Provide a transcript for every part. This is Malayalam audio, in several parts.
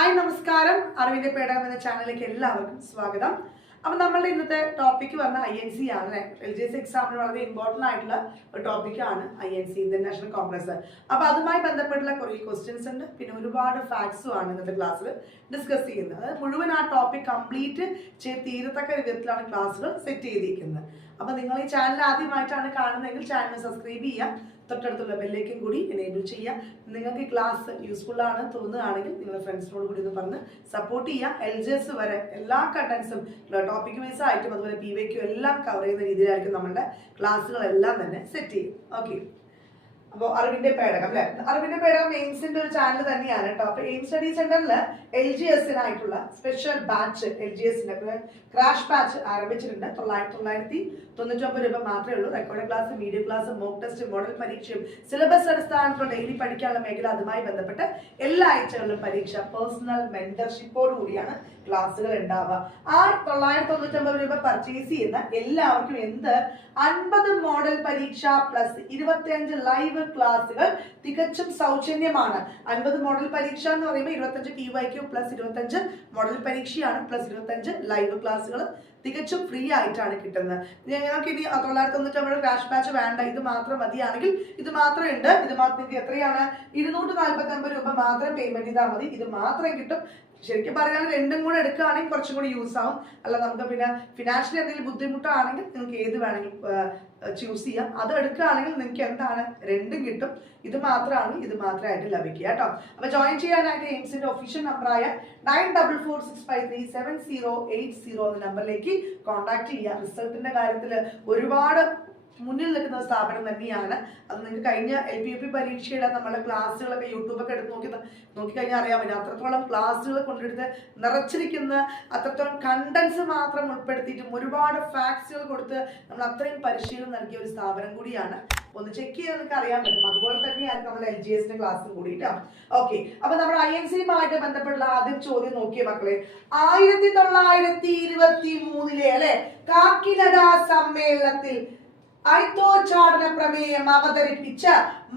ഹായ് നമസ്കാരം. അറിവിന്റെ പേടകം എന്ന ചാനലിലേക്ക് എല്ലാവർക്കും സ്വാഗതം. അപ്പൊ നമ്മളുടെ ഇന്നത്തെ ടോപ്പിക് പറഞ്ഞ INC ആണ്. LGS എക്സാമിന് വളരെ ഇമ്പോർട്ടന്റ് ആയിട്ടുള്ള ഒരു ടോപ്പിക്കാണ് INC, ഇന്ത്യൻ നാഷണൽ കോൺഗ്രസ്. അപ്പൊ അതുമായി ബന്ധപ്പെട്ടുള്ള കുറേ ക്വസ്റ്റ്യൻസ് ഉണ്ട്, പിന്നെ ഒരുപാട് ഫാക്ട്സും ആണ് ഇന്നത്തെ ക്ലാസ്സിൽ ഡിസ്കസ് ചെയ്യുന്നത്. മുഴുവൻ ആ ടോപ്പിക് കംപ്ലീറ്റ് തീരത്തക്ക വിധത്തിലാണ് ക്ലാസ്സുകൾ സെറ്റ് ചെയ്തിരിക്കുന്നത്. അപ്പൊ നിങ്ങൾ ഈ ചാനൽ ആദ്യമായിട്ടാണ് കാണുന്നതെങ്കിൽ ചാനൽ സബ്സ്ക്രൈബ് ചെയ്യാം, തൊട്ടടുത്തുള്ള ബെല്ലേക്കും കൂടി എനേബിൾ ചെയ്യാം. നിങ്ങൾക്ക് ഈ ക്ലാസ് യൂസ്ഫുൾ ആണ് തോന്നുകയാണെങ്കിൽ നിങ്ങളുടെ ഫ്രണ്ട്സിനോട് കൂടി ഒന്ന് പറഞ്ഞ് സപ്പോർട്ട് ചെയ്യാം. LGS വരെ എല്ലാ കണ്ടന്റ്സും ടോപ്പിക് വൈസ് ആയിട്ടും അതുപോലെ PYQ എല്ലാം കവർ ചെയ്യുന്ന രീതിയിലായിരിക്കും നമ്മുടെ ക്ലാസ്സുകളെല്ലാം തന്നെ സെറ്റ് ചെയ്യും. ഓക്കെ, അപ്പോൾ അറിവിന്റെ പേടകം അല്ലെ, അറിവിന്റെ പേടകം എയിംസിന്റെ ഒരു ചാനൽ തന്നെയാണ് കേട്ടോ. അപ്പൊ എയിം സ്റ്റഡി സെന്ററിൽ LGSനായിട്ടുള്ള സ്പെഷ്യൽ ബാച്ച്, LGSന്റെ ക്രാഷ് ബാച്ച് ആരംഭിച്ചിട്ടുണ്ട്. 999 രൂപ മാത്രമേ ഉള്ളൂ. Record class, video class, mock test, model പരീക്ഷയും സിലബസ് അടിസ്ഥാനത്തിലുള്ള ഡെയിലി പഠിക്കാനുള്ള മേഖല, അതുമായി ബന്ധപ്പെട്ട് എല്ലാ ആഴ്ചകളിലും പരീക്ഷ, പേഴ്സണൽ മെന്റർഷിപ്പോട് കൂടിയാണ് ക്ലാസ്സുകൾ ഉണ്ടാവുക. ആ 999 രൂപ പർച്ചേസ് ചെയ്യുന്ന എല്ലാവർക്കും 50 മോഡൽ പരീക്ഷ പ്ലസ് 25 ലൈവ് ക്ലാസ്സുകൾ തികച്ചും സൗജന്യമാണ്. 50 മോഡൽ പരീക്ഷ എന്ന് പറയുമ്പോൾ 25 PYQ പ്ലസ് 25 മോഡൽ പരീക്ഷയാണ്, പ്ലസ് 25 ലൈവ് ക്ലാസ്സുകൾ തികച്ചും ഫ്രീ ആയിട്ടാണ് കിട്ടുന്നത്. ഞങ്ങൾക്ക് ഇനി 999 ക്രാഷ് ബാച്ച് വേണ്ട, ഇത് മാത്രം മതിയാണെങ്കിൽ ഇത് മാത്രം ഉണ്ട്. ഇത് മാത്രം എത്രയാണ്? 249 രൂപ മാത്രം പേയ്മെന്റ് ചെയ്താൽ മതി. ഇത് മാത്രം കിട്ടും. ശരിക്കും പറയുകയാണെങ്കിൽ രണ്ടും കൂടെ എടുക്കുകയാണെങ്കിൽ കുറച്ചും കൂടി യൂസ് ആവും. അല്ല നമുക്ക് പിന്നെ ഫിനാൻഷ്യലി എന്തെങ്കിലും ബുദ്ധിമുട്ടാണെങ്കിൽ നിങ്ങൾക്ക് ഏത് വേണമെങ്കിലും ചൂസ് ചെയ്യാം. അത് എടുക്കുകയാണെങ്കിൽ നിങ്ങൾക്ക് എന്താണ്, രണ്ടും കിട്ടും. ഇത് മാത്രമാണെങ്കിൽ ഇത് മാത്രമായിട്ട് ലഭിക്കുക കേട്ടോ. അപ്പൊ ജോയിൻ ചെയ്യാനായിട്ട് എയിംസിന്റെ ഒഫീഷ്യൽ നമ്പറായ 9446537080 എന്ന നമ്പറിലേക്ക് കോൺടാക്ട് ചെയ്യുക. റിസൾട്ടിന്റെ കാര്യത്തിൽ ഒരുപാട് മുന്നിൽ നിൽക്കുന്ന സ്ഥാപനം തന്നെയാണ്. അത് നിങ്ങൾക്ക് കഴിഞ്ഞ LPUP പരീക്ഷയുടെ നമ്മുടെ ക്ലാസ്സുകളൊക്കെ യൂട്യൂബൊക്കെ എടുത്ത് നോക്കിക്കഴിഞ്ഞാൽ അറിയാൻ പറ്റും. അത്രത്തോളം ക്ലാസ്സുകൾ കൊണ്ടെടുത്ത് നിറച്ചിരിക്കുന്ന, അത്രത്തോളം കണ്ടന്റ്സ് മാത്രം ഉൾപ്പെടുത്തിയിട്ടും ഒരുപാട് ഫാക്ട്സുകൾ കൊടുത്ത് നമ്മൾ അത്രയും പരിശീലനം നൽകിയ ഒരു സ്ഥാപനം കൂടിയാണ്. ഒന്ന് ചെക്ക് ചെയ്ത് നമുക്ക് അറിയാൻ പറ്റും. അതുപോലെ തന്നെയാണ് നമ്മുടെ LGSന്റെ ക്ലാസ്സും കൂടിയിട്ട്. ഓക്കെ, അപ്പൊ നമ്മുടെ INCയുമായിട്ട് ബന്ധപ്പെട്ടുള്ള ആദ്യം ചോദ്യം നോക്കിയ മക്കളെ, 1923 അല്ലെ കാക്കിനഡ സമ്മേളനത്തിൽ ഐത്തോച്ചാടന പ്രമേയം അവതരിപ്പിച്ച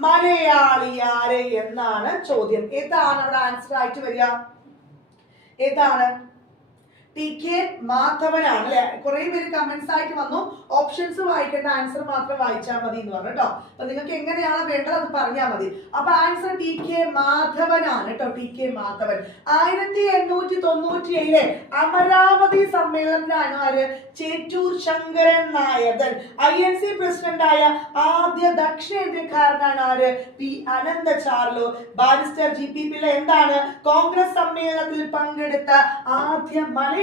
മലയാളി ആര് എന്നാണ് ചോദ്യം. ഏതാണ് അവിടെ ആൻസർ ആയിട്ട് വരിക? ഏതാണ്? TK മാധവനാണ് അല്ലെ. കുറെ പേര് കമന്റ്സ് ആയിട്ട് വന്നു, ഓപ്ഷൻസ് വായിക്കേണ്ട, ആൻസർ മാത്രം വായിച്ചാൽ മതി എന്ന് പറഞ്ഞു കേട്ടോ. അപ്പൊ നിങ്ങൾക്ക് എങ്ങനെയാണ് വേണ്ടത് അത് പറഞ്ഞാൽ മതി. അപ്പൊ ആൻസർ TK മാധവനാണ് കേട്ടോ. TK മാധവൻ 1897 അമരാവതി സമ്മേളനത്തിലാണ് ആര്? ചേറ്റൂർ ശങ്കരൻ നായകൻ. INC പ്രസിഡന്റ് ആയ ആദ്യ ദക്ഷിണേന്ത്യക്കാരനാണ് ആര്? P Anandacharlu. Barrister GP Pillai എന്താണ്? കോൺഗ്രസ് സമ്മേളനത്തിൽ പങ്കെടുത്ത ആദ്യ മലയാളിയാണ്.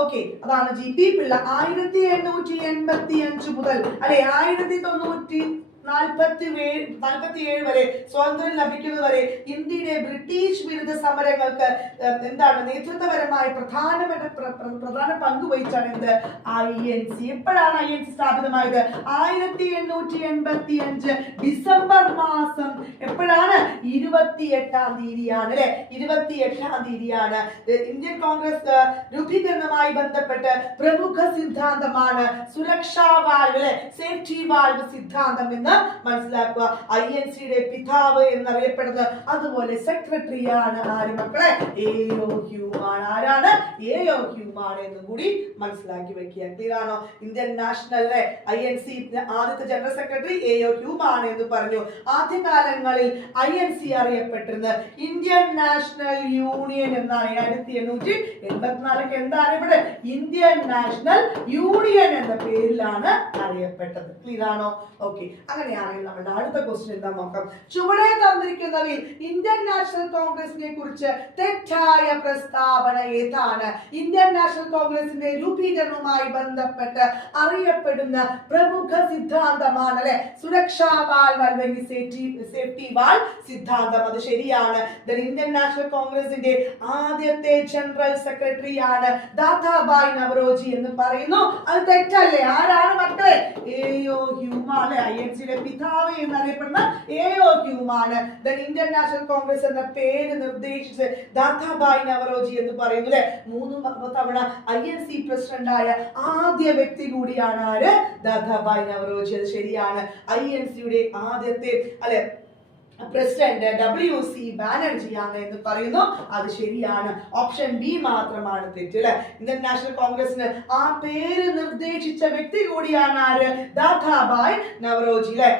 ഓക്കെ, അതാണ് GP പിള്ള. 1885 മുതൽ അല്ലെ 1947 വരെ സ്വാതന്ത്ര്യം ലഭിക്കുന്നത് വരെ ഇന്ത്യയുടെ ബ്രിട്ടീഷ് വിരുദ്ധ സമരങ്ങൾക്ക് എന്താണ് നേതൃത്വപരമായി പ്രധാന പങ്ക് വഹിച്ചാണ് എന്ത്? INC. എപ്പോഴാണ് INC സ്ഥാപിതമായത്? 1885 ഡിസംബർ മാസം. എപ്പോഴാണ്? 28-ാം തീയതിയാണ് അല്ലെ. 28-ാം തീയതിയാണ്. ഇന്ത്യൻ കോൺഗ്രസ് രൂപീകരണവുമായി ബന്ധപ്പെട്ട് പ്രമുഖ സിദ്ധാന്തമാണ് സുരക്ഷാ വാൽവ് അല്ലെ, സേഫ്റ്റി വാൽവ് സിദ്ധാന്തം എന്ന് മനസ്സിലാക്കുക. INCയുടെ പിതാവ് എന്നറിയപ്പെടുന്നത്, അതുപോലെ സെക്രട്ടറിയാണ് ആര് മക്കളെ? AO ഹ്യൂമാണ്. ആരാണ്? AO ഹ്യൂമാണ് എന്ന് കൂടി മനസ്സിലാക്കി വെക്കുക. ക്ലിയർ ആണോ? ഇന്ത്യൻ നാഷണൽ INC ആദ്യത്തെ ജനറൽ സെക്രട്ടറി AO ഹ്യൂമാണ് എന്ന് പറഞ്ഞു. ആദ്യകാലങ്ങളിൽ INC അറിയപ്പെട്ടിരുന്നത് ഇന്ത്യൻ നാഷണൽ യൂണിയൻ എന്നാണ്. 1884 എന്താണ് ഇവിടെ? ഇന്ത്യൻ നാഷണൽ യൂണിയൻ എന്ന പേരിലാണ് അറിയപ്പെട്ടത്. ക്ലിയർ ആണോ? ഓക്കെ, അങ്ങനെയാണെങ്കിൽ നമ്മുടെ അടുത്ത ക്വസ്റ്റ്യൻ എന്താ നോക്കാം. ചുവടെ തന്നിരിക്കുന്നവയിൽ ഇന്ത്യൻ നാഷണൽ കോൺഗ്രസിനെ കുറിച്ച് തെറ്റായ പ്രസ്താവന ഏതാണ്? ഇന്ത്യൻ നാഷണൽ കോൺഗ്രസിന്റെ രൂപീകരണവുമായി ബന്ധപ്പെട്ട് അറിയപ്പെടുന്ന പ്രമുഖ സിദ്ധാന്തമാണ് അല്ലെ സുരക്ഷാ വാൽവ് അല്ലെങ്കിൽ സേഫ്റ്റി വാൽവ് സിദ്ധാന്തം. അത് ശരിയാണ്. ഇന്ത്യൻ നാഷണൽ കോൺഗ്രസിന്റെ ആദ്യത്തെ ജനറൽ സെക്രട്ടറിയാണ് ദാദാഭായ് നവറോജി എന്ന് പറയുന്നു. അത് തെറ്റല്ലേ? ആരാണ് മക്കളെ? AO ഹ്യൂമാണ്. INCയുടെ പിതാവ് എന്നറിയപ്പെടുന്ന AO ഹ്യൂമാണ്. ഇന്ത്യൻ നാഷണൽ കോൺഗ്രസ് എന്ന പേര് നിർദ്ദേശിച്ച് ദാദാഭായ് നവറോജി എന്ന് പറയുന്നു അല്ലെ. 3 തവണ INC പ്രസിഡന്റ് ആയ ആദ്യ വ്യക്തി കൂടിയാണ് ആര്? ദാദാഭായ് നവറോജി. അത് ശരിയാണ്. INCയുടെ ആദ്യത്തെ അല്ലെ പ്രസിഡന്റ് WC ബാനർജിയാണ് എന്ന് പറയുന്നു. അത് ശരിയാണ്. ഓപ്ഷൻ ബി മാത്രമാണ് തെറ്റ് അല്ലെ. ഇന്ത്യൻ നാഷണൽ കോൺഗ്രസിന് ആ പേര് നിർദ്ദേശിച്ച വ്യക്തി കൂടിയാണ് ആര്? ദാദാഭായ് നവറോജി അല്ലെ.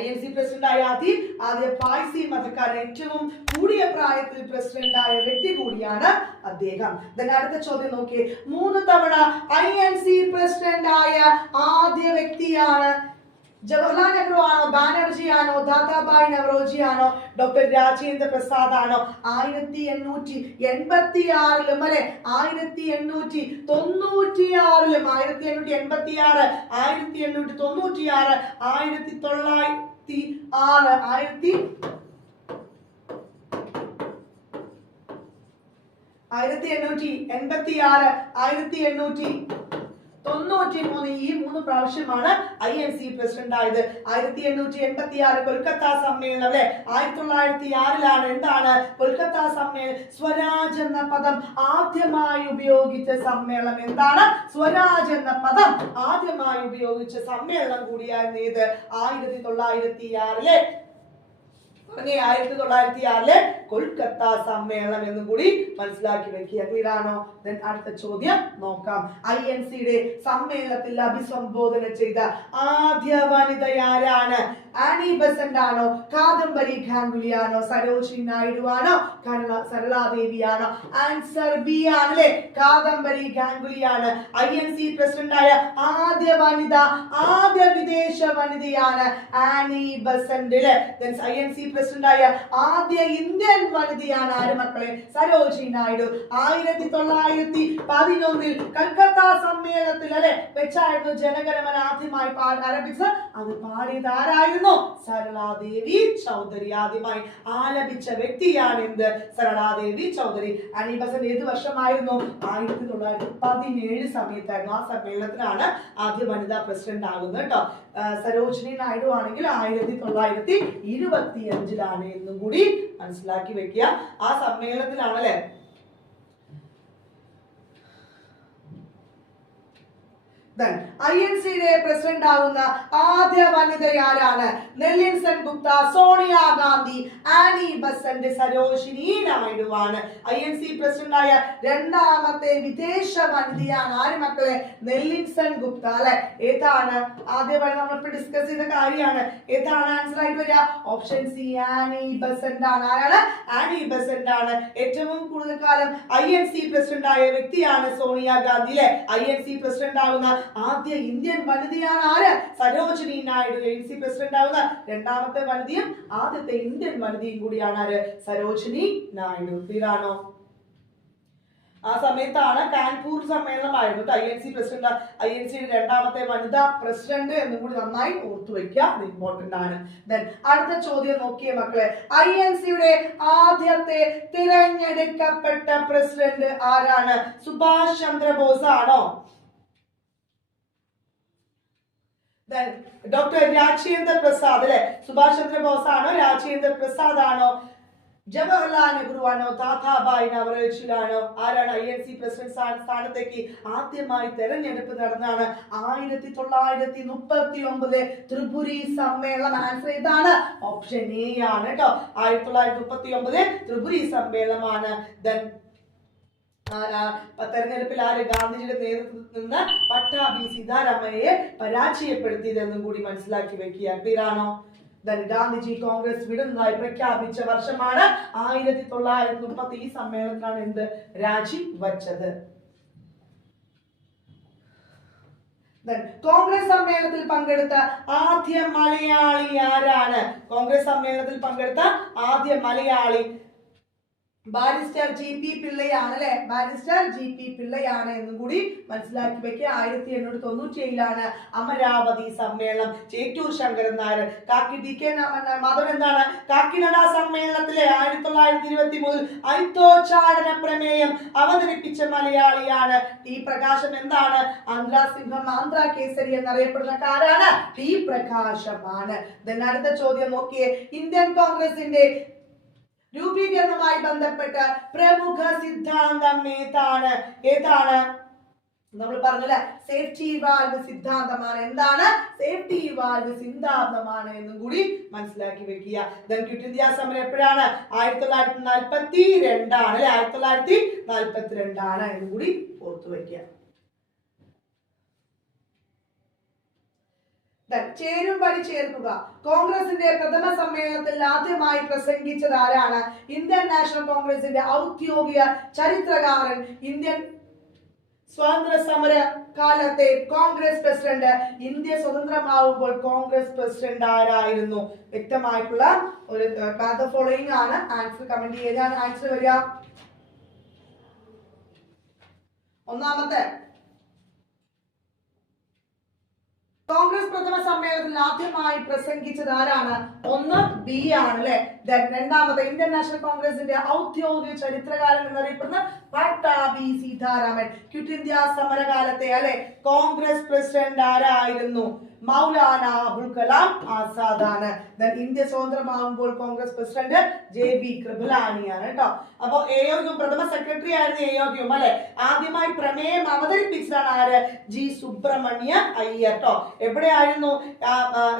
INC പ്രസിഡന്റായ ആദ്യ പായ്സി മതക്കാരൻ ഏറ്റവും കൂടിയ പ്രായത്തിൽ പ്രസിഡന്റായ വ്യക്തി കൂടിയാണ് അദ്ദേഹം. അടുത്ത ചോദ്യം നോക്കിയേ. 3 തവണ INC പ്രസിഡന്റായ ആദ്യ വ്യക്തിയാണ്. ജവഹർലാൽ നെഹ്റു ആണോ, ബാനർജി ആണോ, ദാദാഭായ് നവറോജി ആണോ, ഡോക്ടർ രാജേന്ദ്ര പ്രസാദ് ആണോ? 1886 അല്ലെ, 1896, 1886, 1896, 1893 ഈ 3 പ്രാവശ്യമാണ് INC പ്രസിഡന്റ് ആയത്. 1886 കൊൽക്കത്ത സമ്മേളനം അല്ലെ. 1906 എന്താണ് കൊൽക്കത്ത സമ്മേളനം? സ്വരാജ് എന്ന പദം ആദ്യമായി ഉപയോഗിച്ച സമ്മേളനം. എന്താണ് സ്വരാജ് എന്ന പദം ആദ്യമായി ഉപയോഗിച്ച സമ്മേളനം കൂടിയായിരുന്നു ഏത്? 1906 1906 കൊൽക്കത്ത സമ്മേളനം എന്നും കൂടി മനസ്സിലാക്കി വെക്കുക. ക്ലിയർ ആണോ? അടുത്ത ചോദ്യം നോക്കാം. INCയുടെ സമ്മേളനത്തിൽ അഭിസംബോധന ചെയ്ത ആദ്യ വനിത ആരാണ്? ആനി ബസന്റ് ആണോ, കാദംബരി ഗാംഗുലി ആണോ, സരോജിനി നായിഡു ആണോ, സരളാദേവി ആണോ? ആൻസർ ബി ആണ്. കാദംബരി ഗാംഗുലി ആണ്. INC പ്രസിഡന്റായ ആദ്യ വനിത, ആദ്യ വിദേശ വനിതയാണ് ആനി ബസന്റ്. INC പ്രസിഡന്റായ ആദ്യ ഇന്ത്യൻ വനിതയാണ് ആര് മക്കളെ? സരോജിനി നായിഡു. 1911 കൽക്കത്ത സമ്മേളനത്തിൽ വെച്ചായിരുന്നു ജനഗണമന ആദ്യമായി ആരംഭിച്ചത്. അത് പാടിയത് ആരായിരുന്നു? സരളാദേവി ചൗധരി. ആദ്യമായി ആലപിച്ച വ്യക്തിയാണ് എന്ത്? സരളാദേവി ചൗധരി. ആനി ബസന്റ് ഏത് വർഷമായിരുന്നു? 1917 സമയത്തായിരുന്നു. ആ സമ്മേളനത്തിലാണ് ആദ്യ വനിതാ പ്രസിഡന്റ് ആകുന്നത് കേട്ടോ. സരോജിനി നായിഡു ആണെങ്കിൽ 1925 എന്നും കൂടി മനസ്സിലാക്കി വെക്കുക. ആ സമ്മേളനത്തിലാണ് അല്ലെ INCയുടെ പ്രസിഡന്റ് ആവുന്ന ആദ്യ വനിത ആരാണ്? നെല്ലിൻസൺ ഗുപ്ത, സോണിയാഗാന്ധി, ആനി ബസന്റ്, സരോജിനി നായിഡു ആണ്. INC പ്രസിഡന്റായ രണ്ടാമത്തെ വിദേശ വനിതയാണ് ആര് മക്കളെ? നെല്ലിൻസൺ ഗുപ്ത അല്ലെ. ഏതാണ് ആദ്യ വനിത? നമ്മളിപ്പോ ഡിസ്കസ് ചെയ്ത കാര്യമാണ്. ഏതാണ് ആൻസർ ആയിട്ട് വരിക? ഓപ്ഷൻ സി ആനി ബസന്റ് ആണ്. ആരാണ്? ആനി ബസന്റ് ആണ്. ഏറ്റവും കൂടുതൽ കാലം INC പ്രസിഡന്റ് ആയ വ്യക്തിയാണ് സോണിയാഗാന്ധി അല്ലെ. INC പ്രസിഡന്റ് ആവുന്ന ആദ്യ ഇന്ത്യൻ വനിതയാണ് ആര്? സരോജിനി നായിഡു. ANC പ്രസിഡന്റ് ആവുന്ന രണ്ടാമത്തെ വനിതയും ആദ്യത്തെ ഇന്ത്യൻ വനിതയും കൂടിയാണ് ആര്? സരോജിനി നായിഡു. ക്ലിയറാണോ? ആ സമയത്താണ് കാൺപൂർ സമ്മേളനമായിരുന്നു INC പ്രസിഡന്റ്. INCയുടെ രണ്ടാമത്തെ വനിതാ പ്രസിഡന്റ് എന്നും കൂടി നന്നായി ഓർത്തു വെക്കുക. അത് ഇമ്പോർട്ടന്റ് ആണ്. അടുത്ത ചോദ്യം നോക്കിയേ മക്കളെ. INCയുടെ ആദ്യത്തെ തിരഞ്ഞെടുക്കപ്പെട്ട പ്രസിഡന്റ് ആരാണ്? സുഭാഷ് ചന്ദ്രബോസ് ആണോ, ഡോക്ടർ രാജേന്ദ്ര പ്രസാദ് അല്ലെ? സുഭാഷ് ചന്ദ്രബോസ് ആണോ, രാജേന്ദ്ര പ്രസാദ് ആണോ, ജവഹർലാൽ നെഹ്റു ആണോ, ദാദാഭായ് നവറോജി ആണോ? ആരാണ് INC പ്രസിഡന്റ് സ്ഥാനത്തേക്ക് ആദ്യമായി തെരഞ്ഞെടുപ്പ് നടന്നാണ്? 1939 ത്രിപുരി സമ്മേളനം. ആൻസർ ഇതാണ്. ഓപ്ഷൻ എ ആണ് കേട്ടോ. 1939 ത്രിപുരി സമ്മേളനമാണ്. തെരഞ്ഞെടുപ്പിൽ ആര്? ഗാന്ധിജിയുടെ നേതൃത്വത്തിൽ നിന്ന് പട്ടാഭി സീതാരാമയ്യയെ പരാജയപ്പെടുത്തിയതെന്നും കൂടി മനസ്സിലാക്കി വെക്കുക. ക്ലിയറാണോ? ഗാന്ധിജി കോൺഗ്രസ് വിടുന്നതായി പ്രഖ്യാപിച്ച വർഷമാണ് 1930. ഈ സമ്മേളനത്തിലാണ് എന്ത്? രാജിവച്ചത്. കോൺഗ്രസ് സമ്മേളനത്തിൽ പങ്കെടുത്ത ആദ്യ മലയാളി ആരാണ്? കോൺഗ്രസ് സമ്മേളനത്തിൽ പങ്കെടുത്ത ആദ്യ മലയാളി ബാരിസ്റ്റർ GP പിള്ളയാണ് അല്ലെ. ബാരിസ്റ്റർ GP പിള്ളയാണ് എന്നും കൂടി മനസ്സിലാക്കി വെക്കുക. 1897 അമരാവതി സമ്മേളനം. ചേറ്റൂർ ശങ്കരൻ നായർ, DK മാധവൻ എന്താണ്? കാക്കിനഡ സമ്മേളനത്തിലെ 1923 ഐത്തോച്ചാടന പ്രമേയം അവതരിപ്പിച്ച മലയാളിയാണ്. T പ്രകാശം എന്താണ്? ആന്ധ്രാസിംഹം, ആന്ധ്ര കേസരി എന്നറിയപ്പെടുന്ന ആരാണ്? T പ്രകാശമാണ്. അടുത്ത ചോദ്യം നോക്കിയേ. ഇന്ത്യൻ കോൺഗ്രസിന്റെ രൂപീകരണവുമായി ബന്ധപ്പെട്ട പ്രമുഖ സിദ്ധാന്തം ഏതാണ്? നമ്മൾ പറഞ്ഞല്ലേ സേഫ്റ്റി വാൽവ് സിദ്ധാന്തമാണ്. എന്താണ് സേഫ്റ്റി വാൽവ് സിദ്ധാന്തമാണ് എന്നും കൂടി മനസ്സിലാക്കി വെക്കുക. ദെൻ ക്വിറ്റ് ഇന്ത്യ സമരം എപ്പോഴാണ്? 1942 ആണ് അല്ലെ, 1942 എന്നും കൂടി ഓർത്തു വെക്കുക. ചേരും വഴി ചേർക്കുക. കോൺഗ്രസിന്റെ പ്രഥമ സമ്മേളനത്തിൽ ആദ്യമായി പ്രസംഗിച്ചത് ആരാണ്? ഇന്ത്യൻ നാഷണൽ കോൺഗ്രസിന്റെ ഔദ്യോഗിക ചരിത്രകാരൻ, ഇന്ത്യൻ സ്വാതന്ത്ര്യ സമര കാലത്തെ കോൺഗ്രസ് പ്രസിഡന്റ്. ഇന്ത്യ സ്വതന്ത്രമാവുമ്പോൾ കോൺഗ്രസ് പ്രസിഡന്റ് ആരായിരുന്നു? വ്യക്തമായിട്ടുള്ള ഒരു ഫോളോയിങ് ആണ്. ആൻസർ കമന്റ് ചെയ്താണ് ആൻസർ വരിക. ഒന്നാമത്തെ കോൺഗ്രസ് പ്രഥമ സമ്മേളനത്തിൽ ആദ്യമായി പ്രസംഗിച്ചത് ആരാണ്? ഒന്ന് ബി ആണ് അല്ലെ. രണ്ടാമത്തെ ഇന്ത്യൻ നാഷണൽ കോൺഗ്രസിന്റെ ഔദ്യോഗിക ചരിത്രകാരൻ എന്നറിയപ്പെടുന്ന പട്ടാഭി സീതാരാമൻ. ക്വിറ്റ് ഇന്ത്യ സമരകാലത്തെ അല്ലെ കോൺഗ്രസ് പ്രസിഡന്റ് ആരായിരുന്നു? മൗലാന അബുൽ കലാം ആസാദ് ആണ്. ഇന്ത്യ സ്വതന്ത്രമാകുമ്പോൾ കോൺഗ്രസ് പ്രസിഡന്റ് JB കൃപലാനിയാണ് കേട്ടോ. അപ്പൊ AOU പ്രഥമ സെക്രട്ടറി ആയിരുന്നു AOU അല്ലെ. ആദ്യമായി പ്രമേയം അവതരിപ്പിച്ചതാണ് ആര്? G സുബ്രഹ്മണ്യ അയ്യർ ട്ടോ. എവിടെയായിരുന്നു?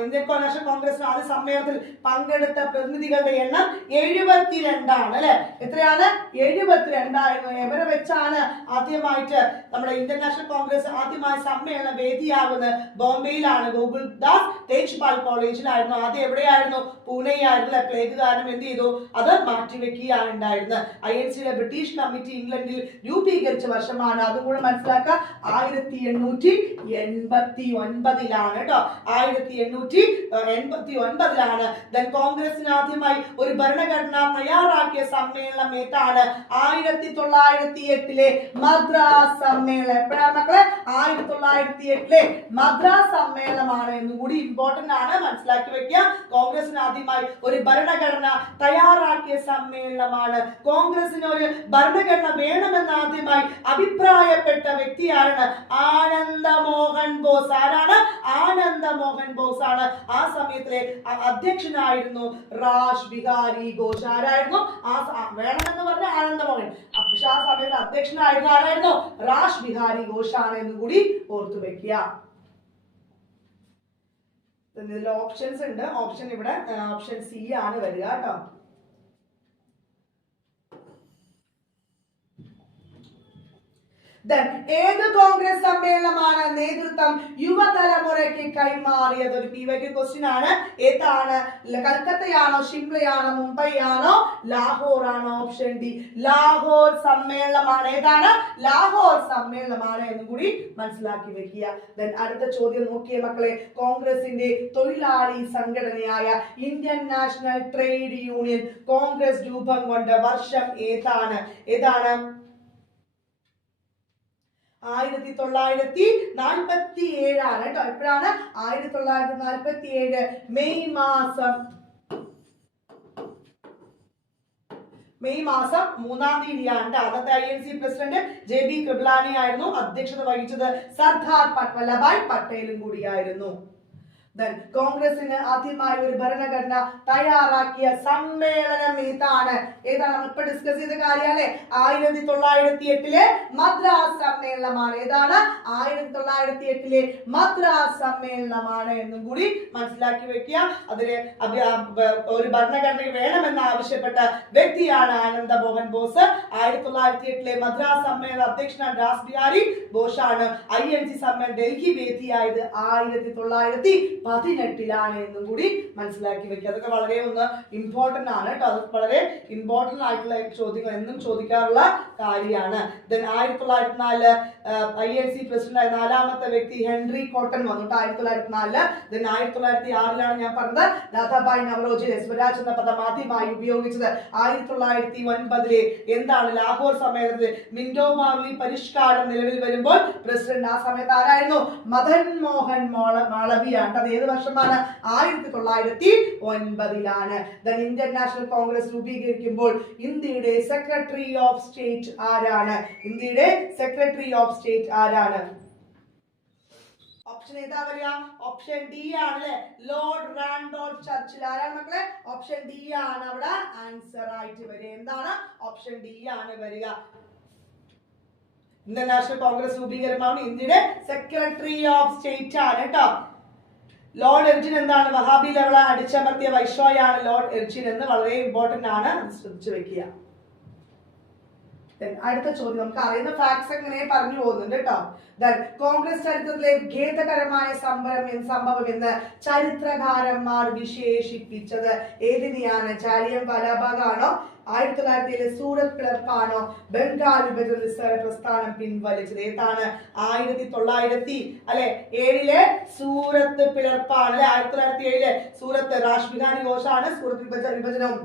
ഇന്ത്യൻ നാഷണൽ കോൺഗ്രസ് ആദ്യ സമ്മേളനത്തിൽ പങ്കെടുത്ത പ്രതിനിധികളുടെ എണ്ണം 72 ആണ് അല്ലെ. എത്രയാണ്? 72 ആയിരുന്നു. എവരെ വെച്ചാണ് ആദ്യമായിട്ട് നമ്മുടെ ഇന്ത്യൻ നാഷണൽ കോൺഗ്രസ് ആദ്യമായി സമ്മേളന വേദിയാകുന്നത്? ബോംബെയിലാണ്, ഗോകുൽദാസ് തേജ്പാൽ കോളേജിലായിരുന്നു. ആദ്യം എവിടെയായിരുന്നു? പൂനെയായിരുന്നു. പ്ലേഗ് കാരണം എന്ത് ചെയ്തു? അത് മാറ്റിവെക്കുകയാണ് ഉണ്ടായിരുന്നത്. INCയുടെ ബ്രിട്ടീഷ് കമ്മിറ്റി ഇംഗ്ലണ്ടിൽ രൂപീകരിച്ച വർഷമാണ്. അതും കൂടെ മനസ്സിലാക്കുക. 1889 കേട്ടോ. 1889 കോൺഗ്രസിന് ആദ്യമായി ഒരു ഭരണഘടന തയ്യാറാക്കിയ സമ്മേളനം ഏതാണ്? 1908 മദ്രാസ് സമ്മേളനം. എപ്പോഴാണ് മക്കളെ? 1908 മദ്രാസ് സമ്മേളനമാണ് എന്നും കൂടി ഇമ്പോർട്ടന്റ് ആണ്, മനസ്സിലാക്കി വെക്കുക. കോൺഗ്രസിന് ആദ്യമായി ഒരു ഭരണഘടന തയ്യാറാക്കിയ സമ്മേളനമാണ്. കോൺഗ്രസിന് ഒരു ഭരണഘടന വേണമെന്ന് ആദ്യമായി അഭിപ്രായപ്പെട്ട വ്യക്തിയാണ് ആനന്ദമോഹൻ ബോസ്. ആരാണ്? ആനന്ദമോഹൻ ബോസ് ആണ്. ആ സമയത്തിലെ അധ്യക്ഷനായിരുന്നു രാജ് ബിഹാരി ഘോഷ്. ആരായിരുന്നു? വേണമെന്ന് പറഞ്ഞ ആനന്ദമോഹൻ. പക്ഷെ ആ സമയത്ത് അധ്യക്ഷനായിരുന്നു ആരായിരുന്നു? രാജ് ബിഹാരി ഘോഷ് ആണ് എന്ന് കൂടി ഓർത്തു വെക്കുക. ഇതിൽ ഓപ്ഷൻസ് ഉണ്ട്. ഓപ്ഷൻ ഇവിടെ ഓപ്ഷൻ സി ആണ് വരിക കേട്ടോ. ഏത് കോൺഗ്രസ് സമ്മേളനമാണ് നേതൃത്വം യുവതലമുറയ്ക്ക് കൈമാറിയത്? ഒരു PYQ ക്വസ്റ്റ്യൻ ആണ്. ഏതാണ്? കൽക്കത്തയാണോ, ഷിംലയാണോ, മുംബൈ ആണോ, ലാഹോർ ആണോ? ഓപ്ഷൻ ഡി ലാഹോർ സമ്മേളനമാണ്. ഏതാണ്? ലാഹോർ സമ്മേളനമാണ് എന്നും കൂടി മനസ്സിലാക്കി വെക്കുക. അടുത്ത ചോദ്യം നോക്കിയേ മക്കളെ. കോൺഗ്രസിന്റെ തൊഴിലാളി സംഘടനയായ Indian national trade union Congress രൂപം കൊണ്ട വർഷം ഏതാണ്? ഏതാണ്? 1947 ആണ് കേട്ടോ. എപ്പോഴാണ്? 1947 മെയ് മാസം 3-ാം തീയതിയാണ്. അന്നത്തെ INC പ്രസിഡന്റ് JB കൃപലാനി ആയിരുന്നു. അധ്യക്ഷത വഹിച്ചത് സർദാർ വല്ലഭായ് പട്ടേലും കൂടിയായിരുന്നു. കോൺഗ്രസിന് ആദ്യമായി ഒരു ഭരണഘടന തയ്യാറാക്കിയ സമ്മേളനം ഏതാണ്? നമ്മൾ ഇപ്പൊ ഡിസ്കസ് ചെയ്ത കാര്യല്ലേ. 1908 മദ്രാസ് സമ്മേളനമാണ്. ഏതാണ്? 1908 മദ്രാസ് സമ്മേളനമാണ് എന്നും കൂടി മനസ്സിലാക്കി വെക്കുക. അതില് ഒരു ഭരണഘടന വേണമെന്ന് ആവശ്യപ്പെട്ട വ്യക്തിയാണ് ആനന്ദമോഹൻ ബോസ്. 1908 മദ്രാസ് സമ്മേളന അധ്യക്ഷനാണ് രാജ് ബിഹാരി ഘോഷ് ആണ്. INC സമ്മേളനം ഡൽഹി വേദിയായത് 1918 എന്നും കൂടി മനസ്സിലാക്കി വെക്കുക. അതൊക്കെ വളരെ ഇമ്പോർട്ടന്റ് ആണ് കേട്ടോ. അത് വളരെ ഇമ്പോർട്ടന്റ് ആയിട്ടുള്ള ചോദ്യങ്ങൾ എന്നും ചോദിക്കാറുള്ള കാര്യമാണ്. 1904 INC പ്രസിഡന്റ് ആയ 4ാമത്തെ വ്യക്തി ഹെൻറി കോട്ടൺ വന്നു 1904. 1906 ഞാൻ പറഞ്ഞത് ദാദാഭായ് നവറോജിയെ സ്വരാജ് എന്ന പദം ആദ്യമായി ഉപയോഗിച്ചത് 1909 എന്താണ്? ലാഹോർ സമ്മേളനത്തിൽ മിന്റോ മാർലി പരിഷ്കാരം നിലവിൽ വരുമ്പോൾ പ്രസിഡന്റ് ആ സമയത്ത് ആരായിരുന്നു? മദൻ മോഹൻ മാളവിയാണ്. അത് ഏത് വർഷമാണ്? 1909. ഇന്ത്യൻ നാഷണൽ കോൺഗ്രസ് രൂപീകരിക്കുമ്പോൾ ഇന്ത്യയുടെ സെക്രട്ടറി ഓഫ് സ്റ്റേറ്റ് ആരാണ്? ഇന്ത്യയുടെ സെക്രട്ടറി ഓഫ് സ്റ്റേറ്റ് ആരാണ്? ഓപ്ഷൻ ഏതാ വരിക? ഓപ്ഷൻ ഡി ആണ് അല്ലെ. ലോർഡ് റാൻഡോൾഫ് ചർച്ചിൽ. ആരാണ് മക്കളെ? ഓപ്ഷൻ ഡി ആണ് അവിടെ ആൻസർ ആയിട്ട് വരിക. എന്താണ്? ഓപ്ഷൻ ഡി ആണ് വരിക. ഇന്ത്യൻ നാഷണൽ കോൺഗ്രസ് രൂപീകരണമാണ്. ഇന്ത്യയുടെ സെക്രട്ടറി ഓഫ് സ്റ്റേറ്റ് ആണ് കേട്ടോ. ലോർഡ് എർജിൻ എന്താണ്? വഹാബി ലവള അടിച്ചമർത്തിയ വൈസ്രോയാണ് ലോർഡ് എർജിൻ എന്ന് വളരെ ഇമ്പോർട്ടന്റ് ആണ്, ശ്രദ്ധിച്ചു വെക്കുക. അടുത്ത ചോദ്യം, നമുക്ക് അറിയുന്ന ഫാക്ട്സ് എങ്ങനെ പറഞ്ഞു പോകുന്നുണ്ട് കേട്ടോ. കോൺഗ്രസ് ചരിത്രത്തിലെ ഖേദകരമായ സംഭവം എന്ന് ചരിത്രകാരന്മാർ വിശേഷിപ്പിച്ചത് ഏതിനെയാണ്? ജാലിയൻ വാലാബാഗ് ആണോ, 1907 സൂറത്ത് പിളർപ്പാണോ, ബംഗാൾ വിഭജന നിസ്സാര പ്രസ്ഥാനം പിൻവലിച്ചത്? ഏതാണ്? 1907 സൂറത്ത് പിളർപ്പാണ് അല്ലെ. 1907 സൂറത്ത് രാഷ് ബിഹാരി ഘോഷാണ് സൂറത്ത് വിഭജനവും,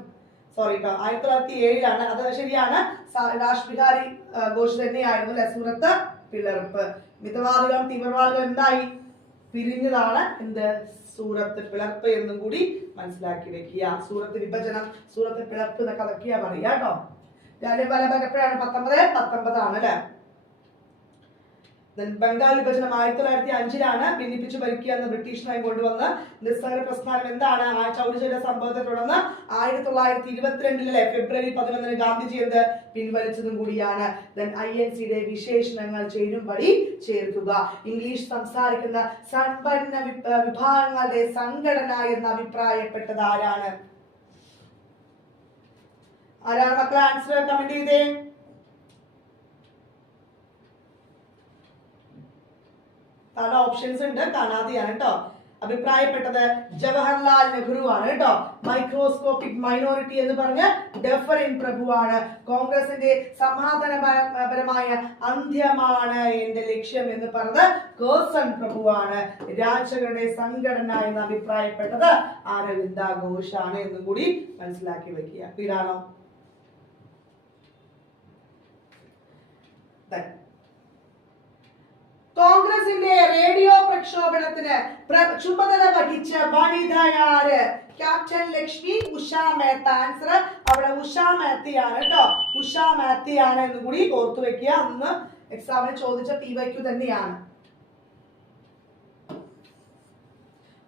സോറി കേട്ടോ, 1907 അത് ശരിയാണ്. രാഷ് ബിഹാരി ഘോഷ് തന്നെയായിരുന്നു അല്ലെ സൂറത്ത് പിളർപ്പ്. മിതവാദികളും തീവ്രവാദികളും എന്തായി പിരിഞ്ഞതാണ്? എന്ത്? സൂറത്ത് പിളർപ്പ് എന്നും കൂടി മനസ്സിലാക്കി വെക്കുക. സൂറത്ത് വിഭജനം, സൂറത്ത് പിളർപ്പ് എന്നൊക്കെ അതൊക്കെയാ പറയാ കേട്ടോ. ജാലിയൻ വാലാബാഗ് എപ്പോഴാണ്? 1919 ആണ് അല്ലെ. ബംഗാൾ വിഭജനം 1905 ഭിന്നിപ്പിച്ചു ഭരിക്കുക എന്ന ബ്രിട്ടീഷ് നയം കൊണ്ടുവന്ന് നിസ്സഹകരണ പ്രസ്ഥാനം എന്താണ്? ആ ചൗരിചൗര സംഭവത്തെ തുടർന്ന് 1922 ഫെബ്രുവരി 11 ഗാന്ധിജി എന്ത് പിൻവലിച്ചതും കൂടിയാണ്. INCയുടെ വിശേഷണങ്ങൾ ചേരുംപടി ചേർക്കുക. ഇംഗ്ലീഷ് സംസാരിക്കുന്ന സമ്പന്ന വിഭാഗങ്ങളുടെ സംഘടന എന്ന് അഭിപ്രായപ്പെട്ടത് ആരാണ്? ആരാണ് മക്കളെ? ആൻസർ കമന്റ് ചെയ്തേ. താഴെ ഓപ്ഷൻസ് ഉണ്ട്, കാണാതെയാണ് കേട്ടോ. അഭിപ്രായപ്പെട്ടത് ജവഹർലാൽ നെഹ്റു ആണ് കേട്ടോ. മൈക്രോസ്കോപ്പിക് മൈനോറിറ്റി എന്ന് പറഞ്ഞ് ഡെഫറിൻ പ്രഭുവാണ്. കോൺഗ്രസിന്റെ സമാധാനപരമായ അന്ത്യമാണ് എന്റെ ലക്ഷ്യം എന്ന് പറഞ്ഞത് കേഴ്സൺ പ്രഭുവാണ്. രാജകളുടെ സംഘടന എന്ന് അഭിപ്രായപ്പെട്ടത് അരവിന്ദ ഘോഷാണ് എന്നും കൂടി മനസ്സിലാക്കി വെക്കുക. ഇതാണോ? കോൺഗ്രസിന്റെ റേഡിയോ പ്രക്ഷോഭണത്തിന് ചുമതല വഹിച്ച വനിതയാര്? ക്യാപ്റ്റൻ ലക്ഷ്മി, ഉഷാ മേത്ത. ആൻസർ അവിടെ ഉഷാ മേത്തയാണ് കേട്ടോ. ഉഷാ മേത്തയാണ് എന്ന് കൂടി ഓർത്തു വെക്കുക. അന്ന് എക്സാമിന് ചോദിച്ച PYQ തന്നെയാണ്.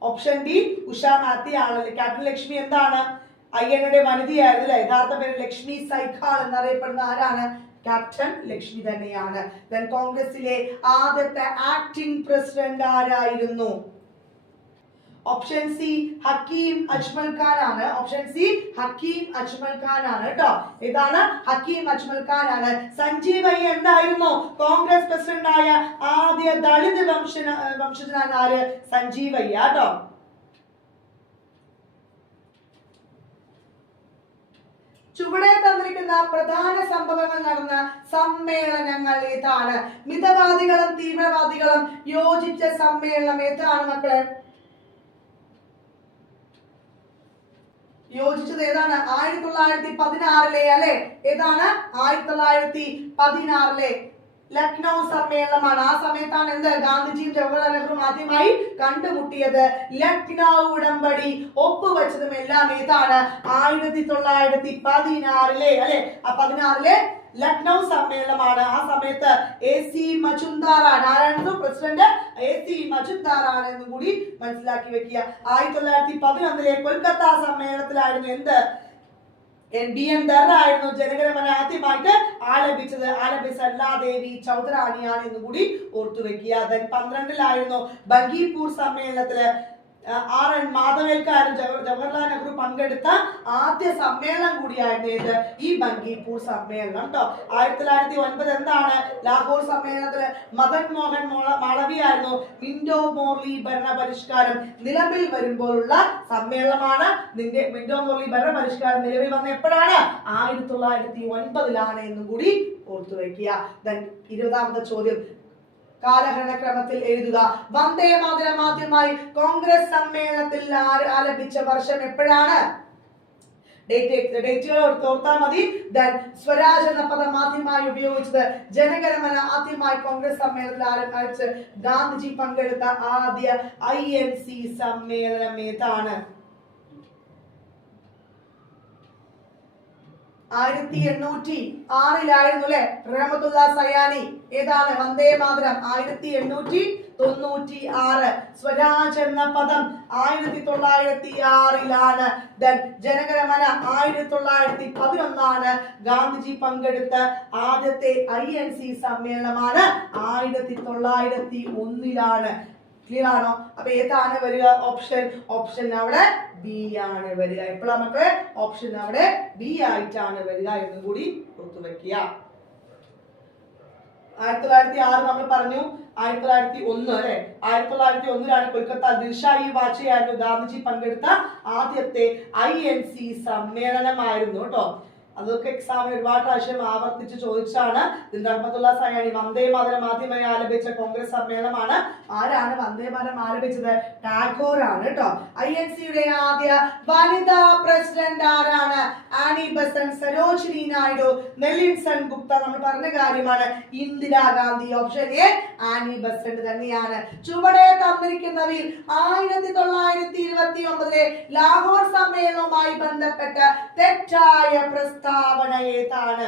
ഓപ്ഷൻ ബി ഉഷാ മേത്തയാണല്ലേ. ക്യാപ്റ്റൻ ലക്ഷ്മി എന്താണ്? INA വനിതയായിരുന്നു അല്ലെ. യഥാർത്ഥ പേര് ലക്ഷ്മി സൈഖാൾ എന്നറിയപ്പെടുന്ന ആരാണ്? ക്യാപ്റ്റൻ ലക്ഷ്മി തന്നെയാണ്. കോൺഗ്രസിലെ ആദ്യത്തെ ആക്ടിംഗ് പ്രസിഡന്റ് ആരായിരുന്നു? ഓപ്ഷൻ സി ഹക്കീം അജ്മൽ ഖാൻ ആണ്. ഓപ്ഷൻ സി ഹക്കീം അജ്മൽ ഖാൻ ആണ് കേട്ടോ. ഇതാണ് ഹക്കീം അജ്മൽ ഖാൻ ആണ്. സഞ്ജീവ് അയ്യ എന്തായിരുന്നു? കോൺഗ്രസ് പ്രസിഡന്റ് ആയ ആദ്യ ദളിത് വംശജനാണ് ആര്? സഞ്ജീവ് അയ്യ കേട്ടോ. ചുവടെ തന്നിരിക്കുന്ന പ്രധാന സംഭവങ്ങൾ നടന്ന സമ്മേളനങ്ങൾ ഏതാണ്? മിതവാദികളും തീവ്രവാദികളും യോജിച്ച സമ്മേളനം ഏതാണ് മക്കളെ? യോജിച്ചത് ഏതാണ്? 1916 അല്ലെ. ഏതാണ്? 1916 ലക്നൗ സമ്മേളനമാണ്. ആ സമയത്താണ് എന്ത് ഗാന്ധിജിയും ജവഹർലാൽ നെഹ്റുവും ആദ്യമായി കണ്ടുമുട്ടിയത്. ലക്നൗ ഉടമ്പടി ഒപ്പുവെച്ചതും എല്ലാം ഏതാണ്? 1916 അല്ലെ. ആ 16 ലക്നൗ സമ്മേളനമാണ്. ആ സമയത്ത് AC മജുംദാർ ആണ്. ആരായിരുന്നു പ്രസിഡന്റ്? AC മജുംദാർ ആണ് എന്നും കൂടി മനസ്സിലാക്കി വെക്കുക. 1911 കൊൽക്കത്ത സമ്മേളനത്തിലായിരുന്നു എന്ത് BN ദർ ആയിരുന്നു ജനഗണമന ആദ്യമായിട്ട് ആലപിച്ചത്. ആലപിച്ച സല്ലാദേവി ചൗധരാണിയാണ് എന്നും കൂടി ഓർത്തു വെക്കുക. 12 ബങ്കിപൂർ സമ്മേളനത്തില് RN മാധവേൽക്കാരും ജവഹർലാൽ നെഹ്റു പങ്കെടുത്ത ആദ്യ സമ്മേളനം കൂടിയായിരുന്നു ഈ ബങ്കിപൂർ സമ്മേളനം കേട്ടോ. 1909 എന്താണ്? ലാഹോർ സമ്മേളനത്തില് മദൻ മോഹൻ മാളവി ആയിരുന്നു മിന്റോ മോർലി ഭരണ പരിഷ്കാരം നിലവിൽ വരുമ്പോഴുള്ള സമ്മേളനമാണ്. മിന്റോ മോർലി ഭരണ പരിഷ്കാരം നിലവിൽ വന്ന എപ്പോഴാണ്? 1909 എന്നും കൂടി ഓർത്തു വെക്കുക. 20ാമത്തെ ചോദ്യം കാലഹരണക്രമത്തിൽ എഴുതുക. വന്ദേ മാതരം ആദ്യമായി കോൺഗ്രസ് സമ്മേളനത്തിൽ ആലപിച്ച വർഷം എപ്പോഴാണ്? ഡേറ്റുകൾ ഓർത്താൽ മതി. സ്വരാജ് എന്ന പദം ആദ്യമായി ഉപയോഗിച്ചത്, ജനഗണമന ആദ്യമായി കോൺഗ്രസ് സമ്മേളനത്തിൽ ആലപിച്ച് ഗാന്ധിജി പങ്കെടുത്ത ആദ്യ INC സമ്മേളനം ഏതാണ്? 1806 അല്ലെ. റഹ്മത്തുള്ള സയാനി. ഏതാണ്? വന്ദേ മാതരം 1806 1996. സ്വരാജ് എന്ന പദം 1906 ജനഗണമന 1911 ഗാന്ധിജി പങ്കെടുത്ത ആദ്യത്തെ INC സമ്മേളനമാണ് 1901. ക്ലിയർ ആണോ? അപ്പൊ ഏതാണ് വരിക? ഓപ്ഷൻ അവിടെ ബി ആണ് വരിക. എപ്പോഴാണ് മക്കളെ? ഓപ്ഷൻ അവിടെ ബി ആയിട്ടാണ് വരിക എന്ന് കൂടി ഓർത്തു വെക്കുക. 1906 നമ്മൾ പറഞ്ഞു. 1901 അല്ലെ? 1901 കൊൽക്കത്ത ദിൽഷായി വാച്ചയായിരുന്നു ഗാന്ധിജി പങ്കെടുത്ത ആദ്യത്തെ INC സമ്മേളനമായിരുന്നു കേട്ടോ. അതൊക്കെ എക്സാമിന് ഒരുപാട് പ്രാവശ്യം ആവർത്തിച്ച് ചോദിച്ചാണ്. റഹ്മത്തുള്ള സയാനി വന്ദേ മാതരം ആദ്യമായി ആലപിച്ച കോൺഗ്രസ് സമ്മേളനമാണ്. ആരാണ് വന്ദേ മാതരം ആലപിച്ചത്? ടാഗോർ ആണ് കേട്ടോ. INCയുടെ ആദ്യ വനിതാ പ്രസിഡന്റ് ആരാണ്? Annie Besant, Sarojini Naidu, Nellie Sen Gupta. നമ്മൾ പറഞ്ഞ കാര്യമാണ്. Indira Gandhi. Option A Annie Besant തന്നെയാണ്. ചുവടെ തന്നിരിക്കുന്നവയിൽ 1929 ലാഹോർ സമ്മേളനവുമായി ബന്ധപ്പെട്ട തെറ്റായ പ്രസ്താവന ഏതാണ്?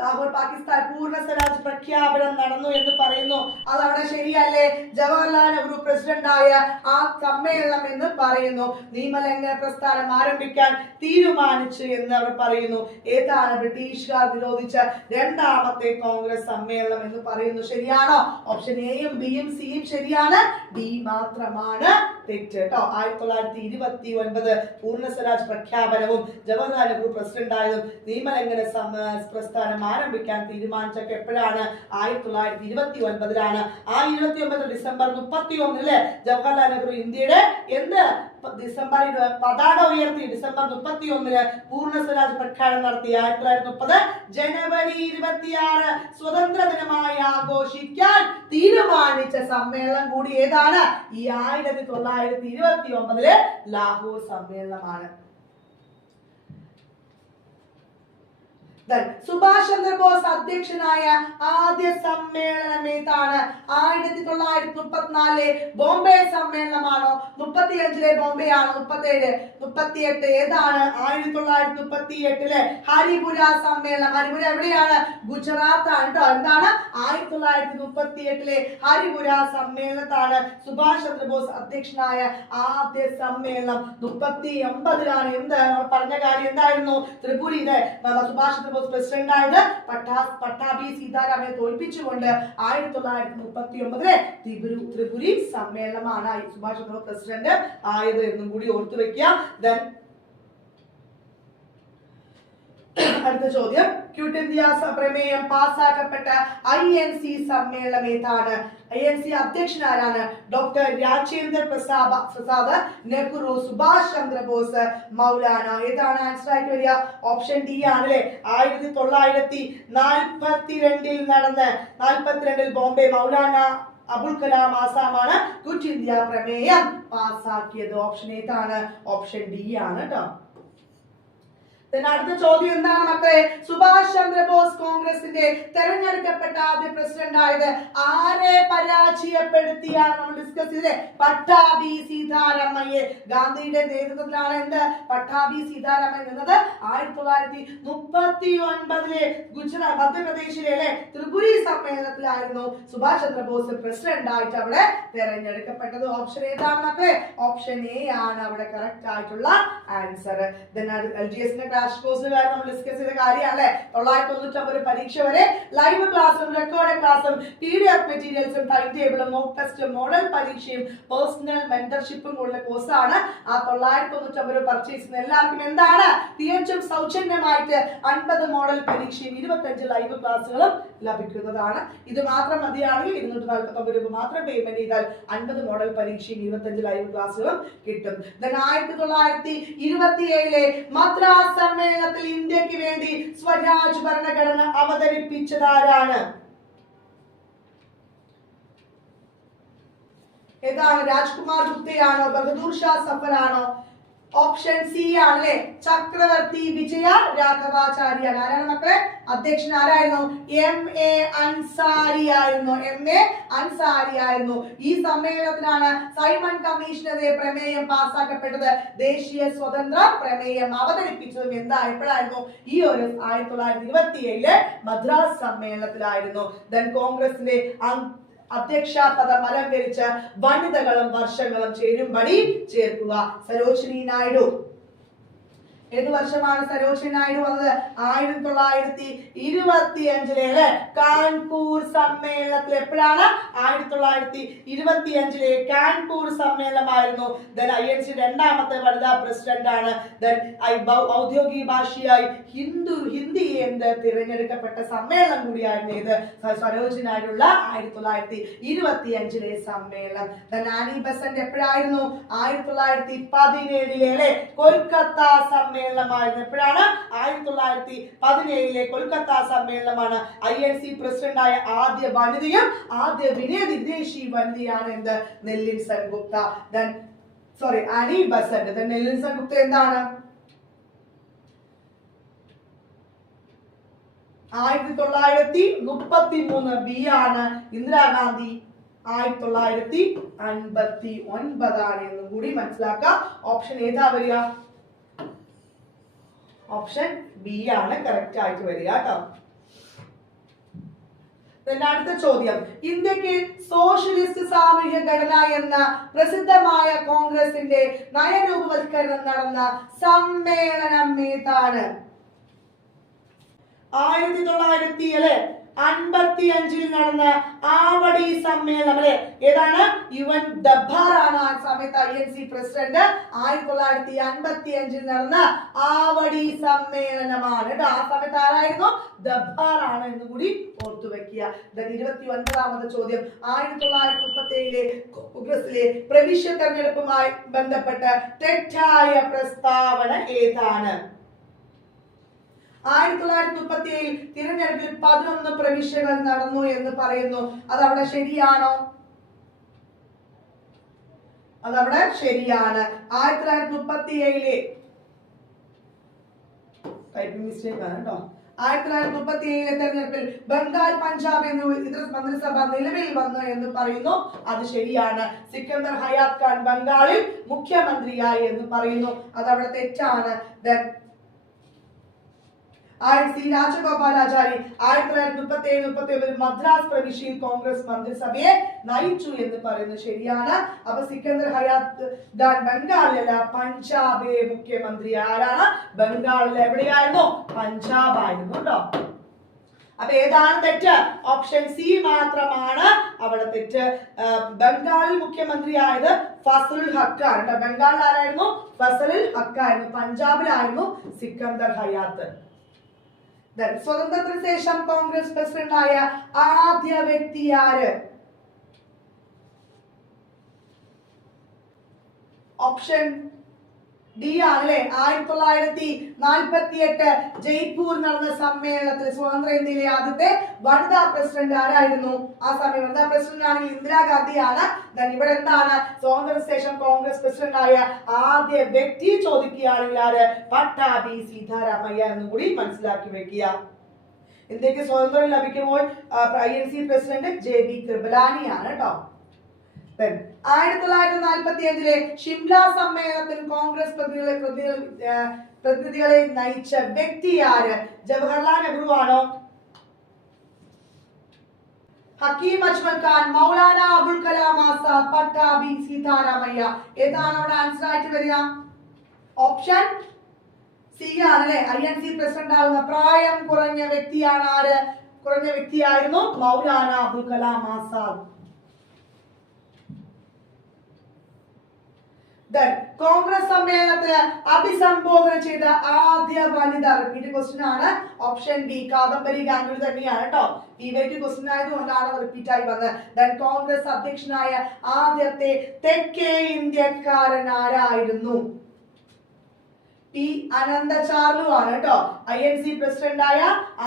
ലാഹോർ പാകിസ്ഥാൻ പൂർണ്ണ സ്വരാജ് പ്രഖ്യാപനം നടന്നു എന്ന് പറയുന്നു. അതവിടെ ശരിയല്ലേ? ജവഹർലാൽ നെഹ്റു പ്രസിഡന്റായ ആ സമ്മേളനം എന്ന് പറയുന്നു. നിയമലംഘന പ്രസ്ഥാനം ആരംഭിക്കാൻ തീരുമാനിച്ചു എന്ന് അവർ പറയുന്നു. ഏതാണ് ബ്രിട്ടീഷുകാർ നിരോധിച്ച രണ്ടാമത്തെ കോൺഗ്രസ് സമ്മേളനം എന്ന് പറയുന്നു. ശരിയാണോ? ഓപ്ഷൻ എയും ബിയും സിയും ശരിയാണ്. ഡി മാത്രമാണ് തെറ്റ് കേട്ടോ. 1929 പൂർണ്ണ സ്വരാജ് പ്രഖ്യാപനവും ജവഹർലാൽ നെഹ്റു പ്രസിഡന്റ് ആയതും നിയമലംഘന പ്രസ്ഥാനം ആരംഭിക്കാൻ തീരുമാനിച്ചൊക്കെ എപ്പോഴാണ്? 1929 ആ 29 ഡിസംബർ 31 ജവഹർലാൽ നെഹ്റു ഇന്ത്യയുടെ ഡിസംബർ പതാക ഉയർത്തി. ഡിസംബർ 31 പൂർണ്ണ സ്വരാജ് പ്രഖ്യാപനം നടത്തി. 1930 ജനുവരി 26 സ്വതന്ത്ര ദിനമായി ആഘോഷിക്കാൻ തീരുമാനിച്ച സമ്മേളനം കൂടി ഏതാണ്? ഈ 1929 ലാഹോർ സമ്മേളനമാണ്. സുഭാഷ് ചന്ദ്രബോസ് അധ്യക്ഷനായ ആദ്യ സമ്മേളനം ഏതാണ്? 1934 ബോംബെ സമ്മേളനമാണോ? 35 ബോംബെ ആണോ? 38 ഏതാണ്? 1938 ഹരിപുര സമ്മേളനം. ഹരിപുര എവിടെയാണ്? ഗുജറാത്ത് ആണ് കേട്ടോ. എന്താണ്? 1938 ഹരിപുര സമ്മേളനത്താണ് സുഭാഷ് ചന്ദ്രബോസ് അധ്യക്ഷനായ ആദ്യ സമ്മേളനം. 1939 എന്ത് പറഞ്ഞ കാര്യം എന്തായിരുന്നു? ത്രിപുരയിലെ സുഭാഷ് ചന്ദ്രബോസ് പ്രസിഡന്റ് ആയത് പട്ടാഭി സീതാരാമനെ തോൽപ്പിച്ചുകൊണ്ട് 1939 ത്രിപുരി സമ്മേളനമാണ് സുഭാഷ് ചന്ദ്രബോസ് പ്രസിഡന്റ് ആയത് എന്നും കൂടി ഓർത്തു വെക്കുക. അടുത്ത ചോദ്യം, ക്വിറ്റ് ഇന്ത്യ പ്രമേയം പാസ്സാക്കപ്പെട്ട INC സമ്മേളനം ഏതാണ്? INC അധ്യക്ഷൻ ആരാണ്? ഡോക്ടർ രാജേന്ദ്ര പ്രസാദ് നെഹ്റു, സുഭാഷ് ചന്ദ്രബോസ്, മൗലാന. ഏതാണ് ആൻസർ ആയിട്ട് വരിക? ഓപ്ഷൻ ഡി ആണ് അല്ലെ? 1942 നടന്ന് 42 ബോംബെ മൗലാന അബുൽ കലാം ആസാമാണ് ക്വിറ്റ് ഇന്ത്യ പ്രമേയം പാസ്സാക്കിയത്. ഓപ്ഷൻ ഏതാണ്? ഓപ്ഷൻ ഡി ആണ് കേട്ടോ. അടുത്ത ചോദ്യം എന്താണ് മക്കളെ? സുഭാഷ് ചന്ദ്രബോസ് കോൺഗ്രസിന്റെ തെരഞ്ഞെടുക്കപ്പെട്ട ആദ്യ പ്രസിഡന്റ് ആയത് ആരെ പരാജയപ്പെടുത്തിയാണ് നമ്മൾ ഡിസ്കസ് ചെയ്തത്? പട്ടാഭി സീതാരാമയ്യെ. ഗാന്ധിയുടെ നേതൃത്വത്തിലാണ് പട്ടാഭി സീതാരാമൻ നിന്നത്. 1939 ഗുജറാത്ത് മധ്യപ്രദേശിലെ ത്രിപുരി സമ്മേളനത്തിലായിരുന്നു സുഭാഷ് ചന്ദ്രബോസ് പ്രസിഡന്റ് ആയിട്ട് അവിടെ തെരഞ്ഞെടുക്കപ്പെട്ടത്. ഓപ്ഷൻ ഏതാണ് മക്കളെ? ഓപ്ഷൻ എ ആണ് അവിടെ കറക്റ്റ് ആയിട്ടുള്ള ആൻസർ. LGS നമ്മൾ ഡിസ്കസ് ചെയ്ത കാര്യമല്ലേ? 999 പരീക്ഷ വരെ ലൈവ് ക്ലാസ്സും റെക്കോർഡ് ക്ലാസ്സും PDF മെറ്റീരിയൽസും ടൈം ടേബിളും മോക്ക് ടെസ്റ്റും മോഡൽ പരീക്ഷയും പേഴ്സണൽ മെന്റർഷിപ്പും ഉള്ള കോഴ്സാണ്. ആ 999 പർച്ചേസ് ചെയ്യുന്ന എല്ലാവർക്കും എന്താണ്? തികച്ചും സൗജന്യമായിട്ട് 50 മോഡൽ പരീക്ഷയും 25 ലൈവ് ക്ലാസ്സുകളും ലഭിക്കുന്നതാണ്. ഇത് മാത്രം മതിയാണെങ്കിൽ 249 രൂപ മാത്രം പേയ്മെന്റ് ചെയ്താൽ 50 മോഡൽ പരീക്ഷയും 25 ലൈവ് ക്ലാസ്സുകളും കിട്ടും. 1927 മദ്രാസ് സമ്മേളനത്തിൽ ഇന്ത്യക്ക് വേണ്ടി സ്വരാജ് ഭരണഘടന അവതരിപ്പിച്ചതാരാണ്? ഏതാണ്? രാജ്കുമാർ ഗുപ്തയാണോ? ബഹദൂർ ഷാ സഫറാണോ? ഓപ്ഷൻ സി ആണല്ലേ? ചക്രവർത്തി വിജയ രാഘവാചാര്യ. ആരാണ് മക്കളെ? അധ്യക്ഷൻ ആരായിരുന്നു? MA അൻസാരി ആയിരുന്നു. MA അൻസാരി ആയിരുന്നു. ഈ സമ്മേളനത്തിലാണ് സൈമൺ കമ്മീഷനെതിരെ പ്രമേയം പാസ്സാക്കപ്പെട്ടത്. ദേശീയ സ്വതന്ത്ര പ്രമേയം അവതരിപ്പിച്ചതും എപ്പോഴായിരുന്നു? ഈ ഒരു 1927 മദ്രാസ് സമ്മേളനത്തിലായിരുന്നു. കോൺഗ്രസിന്റെ അധ്യക്ഷ പദം അലങ്കരിച്ച് വനിതകളും വർഷങ്ങളും ചേരുംപടി ചേർക്കുക. സരോജിനി നായിഡു. ഏത് വർഷമാണ് സരോജിനി നായിഡു വന്നത്? 1925 അല്ലെ കാൺപൂർ സമ്മേളനത്തിൽ. എപ്പോഴാണ്? 1925 കാൺപൂർ സമ്മേളനമായിരുന്നു. INC രണ്ടാമത്തെ വനിതാ പ്രസിഡന്റ് ആണ്. ഔദ്യോഗിക ഭാഷയായി ഹിന്ദി എന്ന് തിരഞ്ഞെടുക്കപ്പെട്ട സമ്മേളനം കൂടിയായിരുന്നു ഇത് സരോജിനി നായിഡുള്ള 1925 സമ്മേളനം. Annie Besant എപ്പോഴായിരുന്നു? 1917 അല്ലെ കൊൽക്കത്ത സമ്മേളനമായിരുന്നു. എപ്പോഴാണ്? 1917 കൊൽക്കത്ത സമ്മേളനമാണ്. INC പ്രസിഡന്റായ ആദ്യ വനിതയും ആദ്യ വിദേശി വനിതയാണ് എന്ത്? Nellie Sengupta. Annie Besant. Nellie Sengupta എന്താണ്? 1933 ബി ആണ്. ഇന്ദിരാഗാന്ധി 1959 ആണ് എന്നും കൂടി മനസ്സിലാക്കാം. ഓപ്ഷൻ ഏതാ വരിക? ഓപ്ഷൻ ബി ആണ് കറക്റ്റ് ആയിട്ട് വരിക കേട്ടോ. അടുത്ത ചോദ്യം, ഇന്ത്യക്ക് സോഷ്യലിസ്റ്റ് സാമൂഹ്യ ഘടന എന്ന പ്രസിദ്ധമായ കോൺഗ്രസിന്റെ നയരൂപവൽക്കരണം നടന്ന സമ്മേളനം ഏതാണ്? 1955 നടന്ന ആവടി സമ്മേളനം അല്ലെ. ഏതാണ്? യുവൻ ദബ്ബാർ ആണ് ആ സമയത്ത് INC പ്രസിഡന്റ്. 1955 നടന്ന ആവടി സമ്മേളനമാണ് കേട്ടോ. ആ സമയത്ത് ആരായിരുന്നു? ദബ്ബാർ ആണ് എന്ന് കൂടി ഓർത്തു വെക്കുക. 29ാമത്തെ ചോദ്യം, 1937 കോൺഗ്രസിലെ പ്രവിശ്യ തെരഞ്ഞെടുപ്പുമായി ബന്ധപ്പെട്ട തെറ്റായ പ്രസ്താവന ഏതാണ്? 1937 തിരഞ്ഞെടുപ്പിൽ 11 പ്രവിശ്യകൾ നടന്നു എന്ന് പറയുന്നു. അതവിടെ ശരിയാണോ? അതവിടെ ശരിയാണ്. 1937 ടൈപ്പിംഗ് മിസ്റ്റേക്ക് ആണ് കേട്ടോ. 1937 തെരഞ്ഞെടുപ്പിൽ ബംഗാൾ പഞ്ചാബ് എന്നീ മന്ത്രിസഭ നിലവിൽ വന്നു എന്ന് പറയുന്നു. അത് ശരിയാണ്. സിക്കന്ദർ ഹയാത്ത് ഖാൻ ബംഗാളിൽ മുഖ്യമന്ത്രിയായി എന്ന് പറയുന്നു. അതവിടെ തെറ്റാണ്. C. രാജഗോപാലാചാരി 1937-39 മദ്രാസ് പ്രവിശ്യയിൽ കോൺഗ്രസ് മന്ത്രിസഭയെ നയിച്ചു എന്ന് പറയുന്നത് ശരിയാണ്. അപ്പൊ സിക്കന്ദർ ഹയാത്ത് ഖാൻ ബംഗാളിലല്ല പഞ്ചാബിലെ മുഖ്യമന്ത്രി. ആരാണ്? ബംഗാളിൽ എവിടെയായിരുന്നു? പഞ്ചാബ് ആയിരുന്നു കേട്ടോ. അപ്പൊ ഏതാണ് തെറ്റ്? ഓപ്ഷൻ സി മാത്രമാണ് അവിടെ തെറ്റ്. ബംഗാളിൽ മുഖ്യമന്ത്രി ആയത് ഫസലുൽ ഹക്ക് ആണ്. ബംഗാളിൽ ആരായിരുന്നു? ഫസലുൽ ഹക്ക് ആയിരുന്നു. പഞ്ചാബിലായിരുന്നു സിക്കന്ദർ ഹയാത്ത്. സ്വതന്ത്രത്തിന് ശേഷം കോൺഗ്രസ് പ്രസിഡന്റ് ആയ ആദ്യ വ്യക്തി ആര്? ഓപ്ഷൻ ഡി ആണ്. 1948 ജയ്പൂർ നടന്ന സമ്മേളനത്തിൽ സ്വതന്ത്ര ഇന്ത്യയിലെ ആദ്യത്തെ വനിതാ പ്രസിഡന്റ് ആരായിരുന്നു? ആ സമയം വനിതാ പ്രസിഡന്റ് ആണെങ്കിൽ ഇന്ദിരാഗാന്ധിയാണ്. ഇവിടെ എന്താണ്? സ്വാതന്ത്ര്യ ശേഷം കോൺഗ്രസ് പ്രസിഡന്റ് ആയ ആദ്യ വ്യക്തി ചോദിക്കുകയാണെങ്കിൽ ആര്? പട്ടാഭി സീതാരാമയ്യ എന്നും കൂടി മനസ്സിലാക്കി വെക്കുക. ഇന്ത്യക്ക് സ്വാതന്ത്ര്യം ലഭിക്കുമ്പോൾ INC പ്രസിഡന്റ് JB കൃപലാനി ആണ് കേട്ടോ. 1945 ഷിംല സമ്മേളനത്തിൽ കോൺഗ്രസ് പ്രതിനിധികളെ നയിച്ച വ്യക്തി ആര്? ജവഹർലാൽ നെഹ്റു ആണോ? ഹക്കീം അജ്മൽ ഖാൻ, മൗലാന അബുൽ കലാം ആസാദ്, പട്ടാഭി സീതാരാമയ്യ. ഏതാണ് അവിടെ ആൻസർ ആയിട്ട് വരിക? ഓപ്ഷൻ സി ആണ്. INC പ്രസിഡന്റ് ആകുന്ന പ്രായം കുറഞ്ഞ വ്യക്തിയാണ് ആര്? കുറഞ്ഞ വ്യക്തിയായിരുന്നു മൗലാന അബുൽ കലാം ആസാദ്. കോൺഗ്രസ് സമ്മേളനത്തിന് അഭിസംബോധന ചെയ്ത ആദ്യ വനിത. റിപ്പീറ്റ് ക്വസ്റ്റ്യൻ ആണ്. ഓപ്ഷൻ ബി കാദംബരി ഗാംഗുലി തന്നെയാണ് കേട്ടോ. PYQ ക്വസ്റ്റ്യൻ ആയതുകൊണ്ടാണ് റിപ്പീറ്റ് ആയി വന്നത്. കോൺഗ്രസ് അധ്യക്ഷനായ ആദ്യത്തെ തെക്കേ ഇന്ത്യക്കാരൻ ആരായിരുന്നു? P. അനന്തചാർലു ആണ് കേട്ടോ. INC പ്രസിഡന്റ് ആയ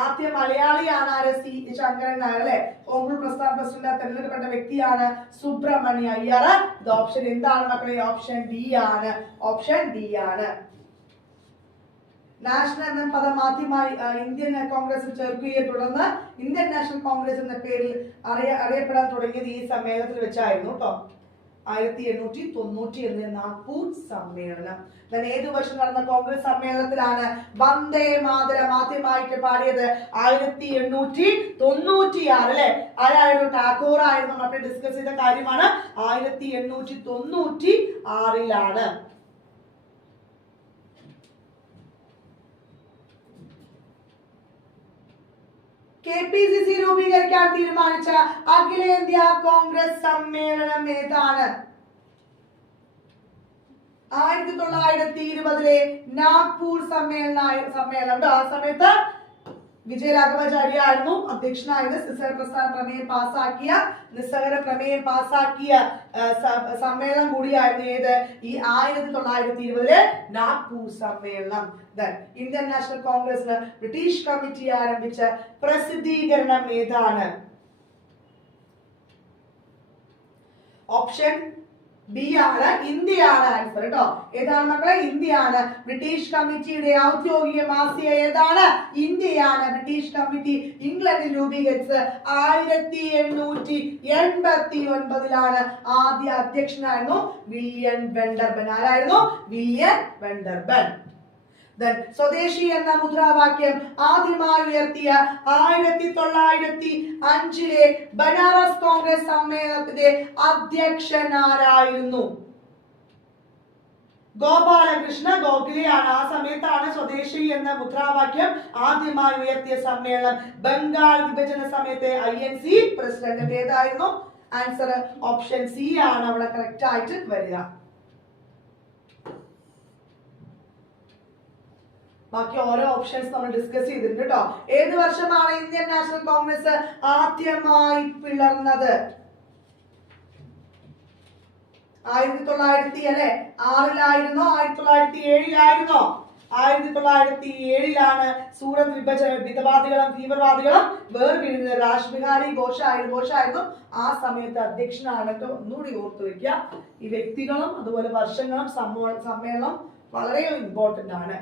ആദ്യ മലയാളിയാണ് ആര്? C. ശങ്കരൻ നായർ അല്ലെ. ഹോംറൂൾ പ്രസ്ഥാന പ്രസിഡന്റ് തെരഞ്ഞെടുക്കപ്പെട്ട വ്യക്തിയാണ് സുബ്രഹ്മണ്യ അയ്യർ. ഇത് ഓപ്ഷൻ എന്താണ് മക്കളെ? ഓപ്ഷൻ ഡി ആണ്. ഓപ്ഷൻ ഡി ആണ്. നാഷണൽ എന്ന പദം ആദ്യമായി ഇന്ത്യൻ കോൺഗ്രസിൽ ചേർക്കുകയെ തുടർന്ന് ഇന്ത്യൻ നാഷണൽ കോൺഗ്രസ് എന്ന പേരിൽ അറിയപ്പെടാൻ തുടങ്ങിയത് ഈ സമ്മേളനത്തിൽ വെച്ചായിരുന്നു കേട്ടോ. 1891 നാഗ്പൂർ സമ്മേളനം. ഏതു വർഷം നടന്ന കോൺഗ്രസ് സമ്മേളനത്തിലാണ് വന്ദേ മാതരം ആദ്യമായിട്ട് പാടിയത്? 1896 അല്ലെ? ആരായിരുന്നു? ടാഗോർ ആയിരുന്നു. നമ്മൾ ഡിസ്കസ് ചെയ്ത കാര്യമാണ്. 1896 KPCC രൂപീകരിക്കാൻ തീരുമാനിച്ച അഖിലേന്ത്യാ കോൺഗ്രസ് സമ്മേളനം ഏതാണ്? 1920 നാഗ്പൂർ സമ്മേളനം. ആ സമയത്ത് വിജയരാഘവാചാര്യ ആയിരുന്നു അധ്യക്ഷനായത്. നിസ്സഹകര പ്രമേയം പാസാക്കിയ സമ്മേളനം കൂടിയായിരുന്നു ഏത്? ഈ 1920 നാഗ്പൂർ സമ്മേളനം. ഇന്ത്യൻ നാഷണൽ കോൺഗ്രസിന് ബ്രിട്ടീഷ് കമ്മിറ്റി ആരംഭിച്ച പ്രസിദ്ധീകരണം ഏതാണ്? ഓപ്ഷൻ ബി ആണ്, ഇന്ത്യയാണ് ആൻസർ കേട്ടോ. ഏതാണ് മക്കളെ? ഇന്ത്യയാണ്. ബ്രിട്ടീഷ് കമ്മിറ്റിയുടെ ഔദ്യോഗിക മാസിക ഏതാണ്? ഇന്ത്യയാണ്. ബ്രിട്ടീഷ് കമ്മിറ്റി ഇംഗ്ലണ്ടിൽ രൂപീകരിച്ചത് 1889 ആദ്യ അധ്യക്ഷനായിരുന്നു വില്യം വെണ്ടർബൻ. ആരായിരുന്നു? വില്യം വെണ്ടർബൻ. സ്വദേശി എന്ന മുദ്രാവാക്യം ആദ്യമായി ഉയർത്തിയ 1905 ബനാറസ് കോൺഗ്രസ് സമ്മേളനത്തിന്റെ അധ്യക്ഷനാരായിരുന്നു? ഗോപാലകൃഷ്ണ ഗോഖലെയാണ്. ആ സമയത്താണ് സ്വദേശി എന്ന മുദ്രാവാക്യം ആദ്യമായി ഉയർത്തിയ സമ്മേളനം. ബംഗാൾ വിഭജന സമയത്തെ INC പ്രസിഡന്റ് ഏതായിരുന്നു? ആൻസർ ഓപ്ഷൻ സി ആണ് അവിടെ കറക്റ്റ് ആയിട്ട് വരിക. ബാക്കി ഓരോ ഓപ്ഷൻസ് നമ്മൾ ഡിസ്കസ് ചെയ്തിട്ടുണ്ട് കേട്ടോ. ഏത് വർഷമാണ് ഇന്ത്യൻ നാഷണൽ കോൺഗ്രസ് ആദ്യമായി പിളർന്നത്? 1900 അല്ലെ? 6 1907 1907 സൂറത്ത് വിഭജന മിതവാദികളും തീവ്രവാദികളും വേർപിരിഞ്ഞത്. രാജ് ബിഹാരി ഘോഷായിരുന്നു ആ സമയത്ത് അധ്യക്ഷനാണ്. ഒന്നുകൂടി ഓർത്തു വെക്കുക. ഈ വ്യക്തികളും അതുപോലെ വർഷങ്ങളും സമ്മേളനം വളരെ ഇമ്പോർട്ടന്റ് ആണ്.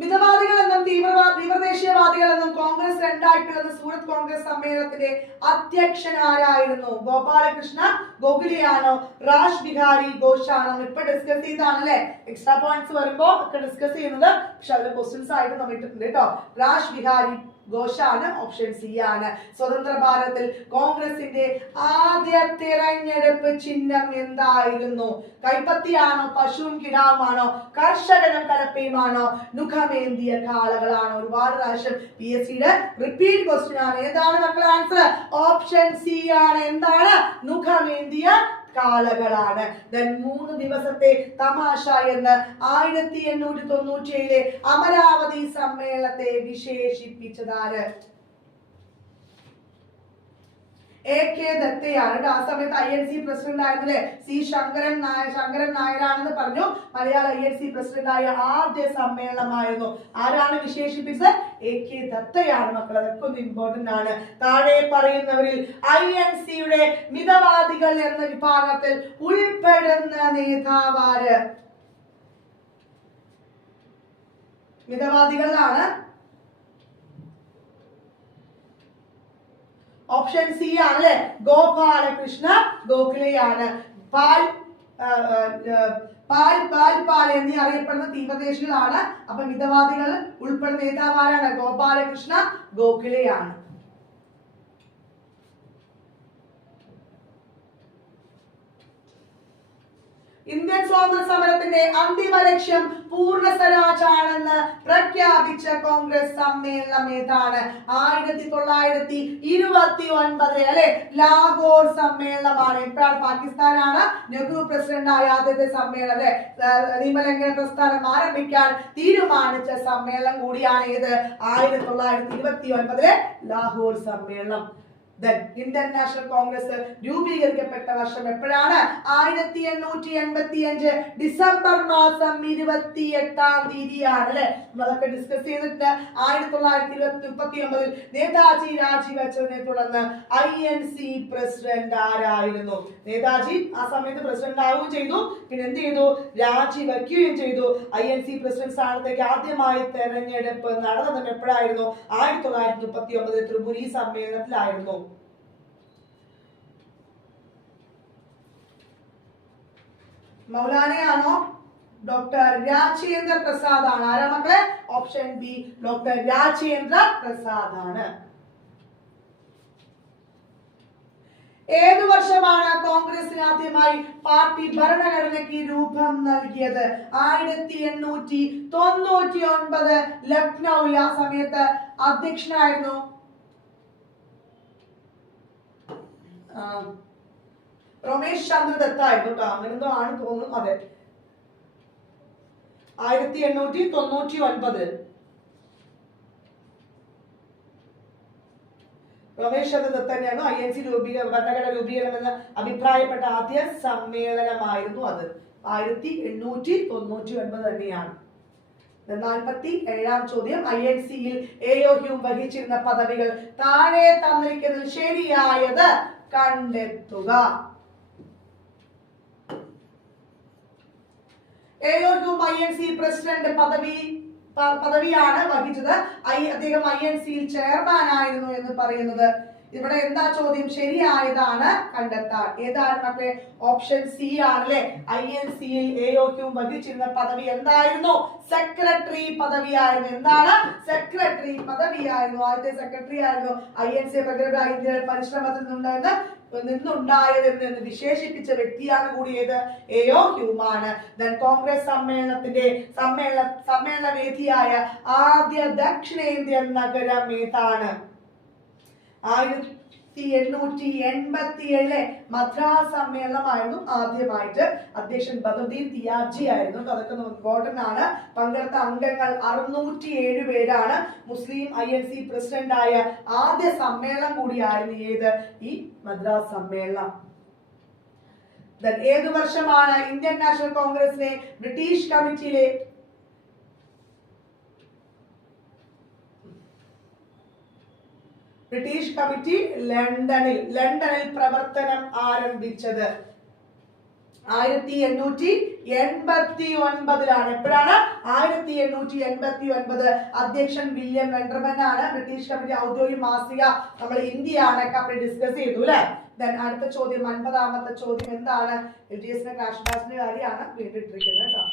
മിതവാദികളെന്നും തീവ്രദേശീയവാദികളെന്നും കോൺഗ്രസ് രണ്ടായി പിളർന്ന സൂറത്ത് കോൺഗ്രസ് സമ്മേളനത്തിന്റെ അധ്യക്ഷനാരായിരുന്നു? ഗോപാലകൃഷ്ണ ഗോഖലെയാണോ രാജ് ബിഹാരി ഘോഷാണോ? ഇപ്പൊ ഡിസ്കസ് ചെയ്താണ് അല്ലെ? എക്സ്ട്രാ പോയിന്റ്സ് വരുമ്പോ ഒക്കെ ഡിസ്കസ് ചെയ്യുന്നത്. പക്ഷെ അതിൽ ക്വസ്റ്റ്യൻസ് ആയിട്ട് നമ്മൾ ഇട്ടിട്ടുണ്ട് കേട്ടോ. രാജ് ബിഹാരി ഘോഷാണ്. ഓപ്ഷൻ സി ആണ്. സ്വതന്ത്ര ഭാരതത്തിൽ കോൺഗ്രസിന്റെ ആദ്യ തിരഞ്ഞെടുപ്പ് ചിഹ്നം എന്തായിരുന്നു? കൈപ്പത്തിയാണോ? പശുവും കിടാവുമാണോ? കർഷകനും കലപ്പയുമാണോ? മുഖമേന്തിയ കാളകളാണോ? ഒരുപാട് പ്രാവശ്യം PSCയുടെ റിപ്പീറ്റ് ക്വസ്റ്റ്യൻ ആണ്. ഏതാണ് മക്കളെ ആൻസർ? ഓപ്ഷൻ സി ആണ്. എന്താണ്? മുഖമേന്തിയ കാളകളാണ്. 3 ദിവസത്തെ തമാശ എന്ന് 1897 അമരാവതി സമ്മേളനത്തെ വിശേഷിപ്പിച്ചതാര്? AK ദത്തയാണ്. ആ സമയത്ത് INC പ്രസിഡന്റ് ആയിരുന്നില്ലേ? C ശങ്കരൻ നായരാണെന്ന് പറഞ്ഞു. മലയാള INC പ്രസിഡന്റ് ആയ ആദ്യ സമ്മേളനമായിരുന്നു. ആരാണ് വിശേഷിപ്പിച്ചത്? AK ദത്തയാണ് മക്കൾ. അതൊക്കെ ഒന്ന് ഇമ്പോർട്ടന്റ് ആണ്. താഴെ പറയുന്നവരിൽ INCയുടെ മിതവാദികൾ എന്ന വിഭാഗത്തിൽ ഉൾപ്പെടുന്ന നേതാവാര്? മിതവാദികളാണ്. ഓപ്ഷൻ സി ആണ് അല്ലെ? ഗോപാലകൃഷ്ണ ഗോഖലെയാണ്. പാൽ എന്നീ അറിയപ്പെടുന്ന തീവ്രദേശികളാണ്. അപ്പൊ മിതവാദികൾ ഉൾപ്പെടുന്ന നേതാവാരാണ്? ഗോപാലകൃഷ്ണ ഗോഖലെയാണ്. ഇന്ത്യൻ സ്വാതന്ത്ര്യ സമരത്തിന്റെ അന്തിമ ലക്ഷ്യം പൂർണ്ണ സ്വരാജാണെന്ന് പ്രഖ്യാപിച്ച കോൺഗ്രസ് സമ്മേളനം ഏതാണ്? 1929 അല്ലെ? ലാഹോർ സമ്മേളനമാണ്. ഇപ്പോഴാണ് പാകിസ്ഥാനാണ് നെഹ്റു പ്രസിഡന്റ് ആയ ആദ്യത്തെ സമ്മേളനം അല്ലെ? നിയമലംഘന പ്രസ്ഥാനം ആരംഭിക്കാൻ തീരുമാനിച്ച സമ്മേളനം കൂടിയാണ് ഏത്? 1929 ലാഹോർ സമ്മേളനം. ഇന്ത്യൻ നാഷണൽ കോൺഗ്രസ് രൂപീകരിക്കപ്പെട്ട വർഷം എപ്പോഴാണ്? 1885 ഡിസംബർ മാസം 28-ാം തീയതിയാണ് അല്ലെ? നമ്മളതൊക്കെ ഡിസ്കസ് ചെയ്തിട്ട് 1939 നേതാജി രാജിവെച്ചതിനെ തുടർന്ന് INC പ്രസിഡന്റ് ആരായിരുന്നു? നേതാജി ആ സമയത്ത് പ്രസിഡന്റ് ആവുകയും ചെയ്തു. പിന്നെ എന്ത് ചെയ്തു? രാജിവെക്കുകയും ചെയ്തു. INC പ്രസിഡന്റ് സ്ഥാനത്തേക്ക് ആദ്യമായി തെരഞ്ഞെടുപ്പ് നടന്നതും എപ്പോഴായിരുന്നു? 1939 ത്രിപുരി സമ്മേളനത്തിലായിരുന്നു. മൗലാനയാണോ? ഡോക്ടർ രാജേന്ദ്ര പ്രസാദ് ആണ്. ആരാ മക്കളെ? Option B, doctor Rajendra Prasad ആണ്. ഏതു വർഷമാണ് കോൺഗ്രസിന് ആദ്യമായി പാർട്ടി ഭരണഘടനയ്ക്ക് രൂപം നൽകിയത്? 1899 ലക്നൌവിൽ. ആ സമയത്ത് അധ്യക്ഷനായിരുന്നു രമേശ് ചന്ദ്ര ദത്ത ആയിരുന്നു കേട്ടോ. അങ്ങനെന്തോ ആണ് തോന്നുന്നു. അതെ, 1899 രമേശ് ചന്ദ്ര ദത്ത തന്നെയാണ് INC ഭരണഘടന രൂപീകരണം എന്ന് അഭിപ്രായപ്പെട്ട ആദ്യ സമ്മേളനമായിരുന്നു അത്. 1899 തന്നെയാണ്. 47ാം ചോദ്യം, INC-യിൽ AO ഹ്യൂം വഹിച്ചിരുന്ന പദവികൾ താഴെ തന്നിരിക്കുന്നതിൽ ശരിയായത് കണ്ടെത്തുക. AO ഹ്യൂം INC പ്രസിഡന്റ് പദവിയാണ് വഹിച്ചത്. അദ്ദേഹം INC-യിൽ ചെയർമാൻ ആയിരുന്നു എന്ന് പറയുന്നത്. ഇവിടെ എന്താ ചോദ്യം? ശരിയായതാണ് കണ്ടെത്താൻ. ഏതാണ് മക്കളെ? ഓപ്ഷൻ സി ആണല്ലേ. INC-യിൽ AO ഹ്യൂം വഹിച്ചിരുന്ന പദവി എന്തായിരുന്നു? സെക്രട്ടറി പദവിയായിരുന്നു. എന്താണ്? സെക്രട്ടറി പദവിയായിരുന്നു. ആദ്യത്തെ സെക്രട്ടറി ആയിരുന്നു. INC പരിശ്രമത്തിൽ നിന്നുണ്ടായതെന്ന് വിശേഷിപ്പിച്ച വ്യക്തിയാണ് കൂടിയത് AO ഹ്യൂം ആണ്. കോൺഗ്രസ് സമ്മേളന വേദിയായ ആദ്യ ദക്ഷിണേന്ത്യൻ നഗരം ഏതാണ്? 1887 മദ്രാസ് സമ്മേളനമായിരുന്നു ആദ്യമായിട്ട്. അധ്യക്ഷൻ ബദറുദ്ദീൻ തിയാബ്ജി ആയിരുന്നു. അതൊക്കെ ഇമ്പോർട്ടന്റ് ആണ്. പങ്കെടുത്ത അംഗങ്ങൾ 607 പേരാണ്. മുസ്ലിം INC പ്രസിഡന്റ് ആയ ആദ്യ സമ്മേളനം കൂടിയായിരുന്നു ഏത്? ഈ മദ്രാസ് സമ്മേളനം. ഏതു വർഷമാണ് ഇന്ത്യൻ നാഷണൽ കോൺഗ്രസിനെ ബ്രിട്ടീഷ് കമ്മിറ്റിയിലെ ലണ്ടനിൽ പ്രവർത്തനം ആരംഭിച്ചത്? 1889 എപ്പോഴാണ്? 1889. അധ്യക്ഷൻ വില്യം വെൻഡർബൻ ആണ്. ബ്രിട്ടീഷ് കമ്മിറ്റി ഔദ്യോഗിക മാസിക നമ്മൾ ഇന്ത്യയാണ് ഡിസ്കസ് ചെയ്തു അല്ലെ. അടുത്ത ചോദ്യം, 50ാമത്തെ ചോദ്യം എന്താണ്? LGS ക്രാഷ് ബാച്ചിന്റെ കാര്യമാണ് വീട്ടിട്ടിരിക്കുന്നത് കേട്ടോ.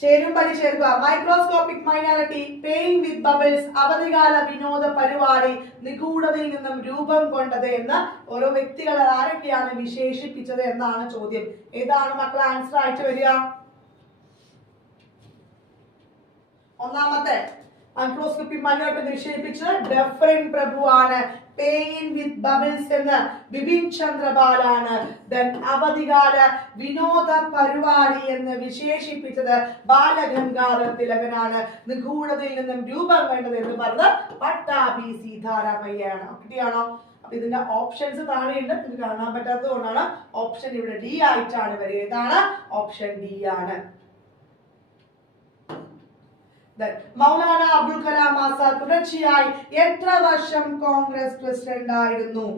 ചേരുംപടി ചേർക്കുക. മൈക്രോസ്കോപ്പിക് മൈനോറിറ്റി, പേയിങ് വിത്ത് ബബിൾസ്, അവധികാല വിനോദ പരിപാടി, നിഗൂഢതയിൽ നിന്നും രൂപം കൊണ്ടത് എന്ന് ഓരോ വ്യക്തികളെ ആരൊക്കെയാണ് വിശേഷിപ്പിച്ചത് എന്നാണ് ചോദ്യം. ഏതാണ് മക്കളെ ആൻസർ ആയിട്ട് വരിക? ഒന്നാമത്തെ മൈക്രോസ്കോപ്പിക് മൈനോറിറ്റി വിശേഷിപ്പിച്ചത് ഡഫറിൻ പ്രഭു ആണ്. പേയിങ് വിത്ത് ബബിൾസ് എന്ന് ബിപിൻ ചന്ദ്രപാലാണ്. അവധികാല വിനോദ പരിപാടി എന്ന് വിശേഷിപ്പിച്ചത് ബാലഗംഗാധര തിലകനാണ്. നിഗൂഢതയിൽ നിന്നും രൂപം വേണ്ടത് എന്ന് പറഞ്ഞത് പട്ടാഭി സീതാരാമയ്യാണ്. കിട്ടിയാണോ? അപ്പൊ ഇതിന്റെ ഓപ്ഷൻസ് താഴെയുണ്ട്. ഇത് കാണാൻ പറ്റാത്തത് കൊണ്ടാണ് ഓപ്ഷൻ ഇവിടെ ഡി ആയിട്ടാണ് വരിക. ഏതാണ്? ഓപ്ഷൻ ഡി ആണ്. മൗലാന അബുൽ കലാം ആസാദ് തുടർച്ചയായി എത്ര വർഷം കോൺഗ്രസ് പ്രസിഡന്റ് ആയിരുന്നു?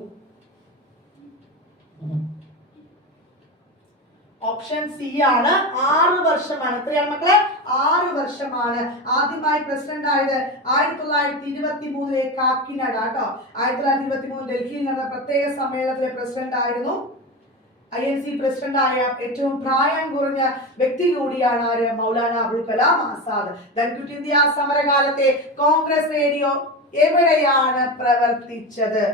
ഓപ്ഷൻ സി ആണ്. 6 വർഷമാണ്. എത്രയാണ് മക്കളെ? 6 വർഷമാണ്. ആദ്യമായി പ്രസിഡന്റ് ആയത് 1923 കാക്കിനഡ കേട്ടോ. 1923 ഡൽഹിയിൽ നടന്ന പ്രത്യേക സമ്മേളനത്തിലെ പ്രസിഡന്റ് ആയിരുന്നു. INC പ്രസിഡന്റ് ആയ ഏറ്റവും പ്രായം കുറഞ്ഞ വ്യക്തി കൂടിയാണ് ആര്? മൗലാന അബുൽ കലാം ആസാദ്. ക്വിറ്റ് ഇന്ത്യ സമരകാലത്തെ കോൺഗ്രസ് റേഡിയോ എവിടെയാണ് പ്രവർത്തിച്ചത്?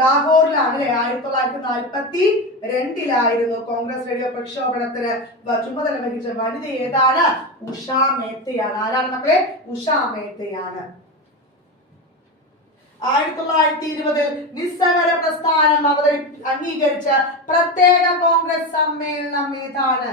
ലാഹോറിലാണ്. 1942 കോൺഗ്രസ് റേഡിയോ പ്രക്ഷോഭണത്തിന് ചുമതല വഹിച്ച വനിത ഏതാണ്? ഉഷാ മേത്തയാണ്. ആരാണ് മക്കളെ? ഉഷാ മേത്തയാണ്. 1920 നിസ്സഹകര പ്രസ്ഥാനം അംഗീകരിച്ച പ്രത്യേക കോൺഗ്രസ് സമ്മേളനം ഏതാണ്?